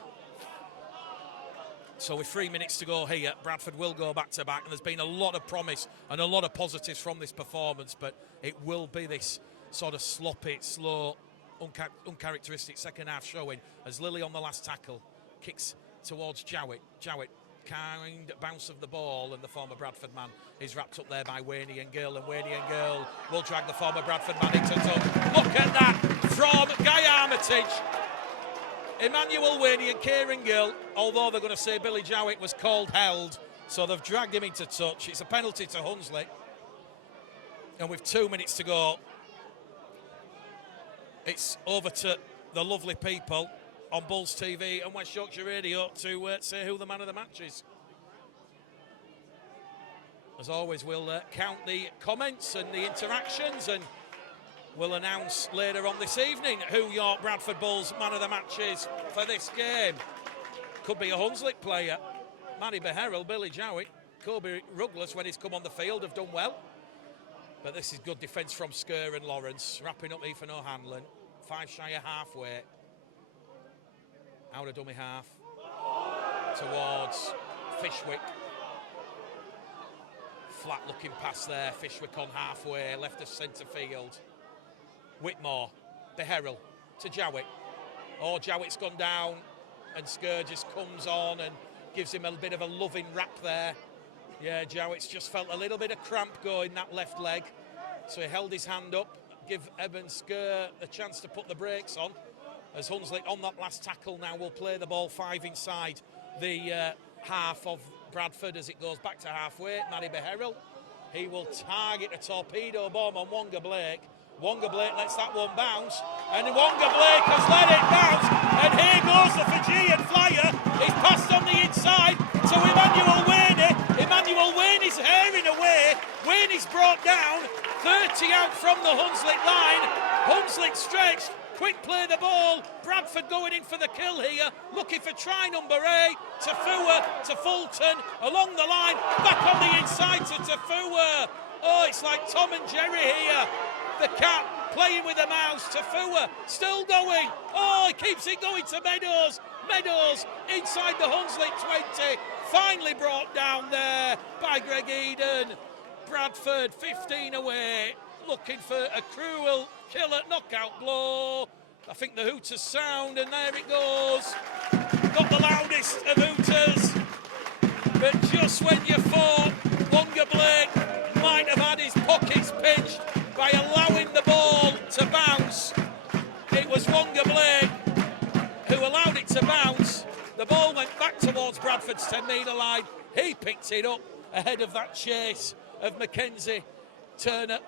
So with 3 minutes to go here, Bradford will go back to back, and there's been a lot of promise and a lot of positives from this performance, but it will be this sort of sloppy, slow, uncharacteristic second half showing as Lilly on the last tackle kicks towards Jowett. Jowett, kind bounce of the ball, and the former Bradford man is wrapped up there by Waney and Gill, and Waney and Gill will drag the former Bradford man into touch. Look at that from Guy Armitage. Emmanuel Waney and Kieran Gill, although they're going to say Billy Jowett was called held, so they've dragged him into touch. It's a penalty to Hunslet. And with 2 minutes to go, it's over to the lovely people on Bulls TV and West Yorkshire Radio to say who the man of the match is. As always, we'll count the comments and the interactions, and we'll announce later on this evening who your Bradford Bulls man of the match is for this game. Could be a Hunslet player. Manny Beherrell, Billy Jowett, Kobe Rugless when he's come on the field have done well. But this is good defence from Skur and Lawrence. Wrapping up Ethan O'Hanlon. 5 shy of halfway. Out of dummy half. Towards Fishwick. Flat looking pass there. Fishwick on halfway. Left of centre field. Whitmore. Beherrell to Jowett. Oh, Jowett's gone down. And Skur just comes on and gives him a bit of a loving wrap there. Yeah, Jowett's just felt a little bit of cramp going that left leg. So he held his hand up, give Eben Sker a chance to put the brakes on. As Hunslet on that last tackle now will play the ball 5 inside the half of Bradford as it goes back to halfway. Matty Beherrell, he will target a torpedo bomb on Wonga Blake. Wonga Blake lets that one bounce, and Wonga Blake has let it bounce, and here goes the Fijian flyer. He's passed on the inside to Emmanuel Wayne. Emmanuel Wayne is herring away. Wayne is brought down, 30 out from the Hunslet line. Hunslet stretched, quick play the ball. Bradford going in for the kill here, looking for try number 8. Tafua to Fulton, along the line, back on the inside to Tafua. Oh, it's like Tom and Jerry here. The cat playing with the mouse. Tafua still going. Oh, he keeps it going to Meadows. Meadows inside the Hunslet 20. Finally brought down there by Greg Eden. Bradford 15 away, looking for a cruel killer knockout blow. I think the hooters sound, and there it goes. Not the loudest of hooters, but just when you thought Wonga Blake might have had his pockets pinched by allowing the ball to bounce, it was Wonga Blake who allowed it to bounce. The ball went back towards Bradford's 10-metre line. He picked it up ahead of that chase of Mackenzie Turner.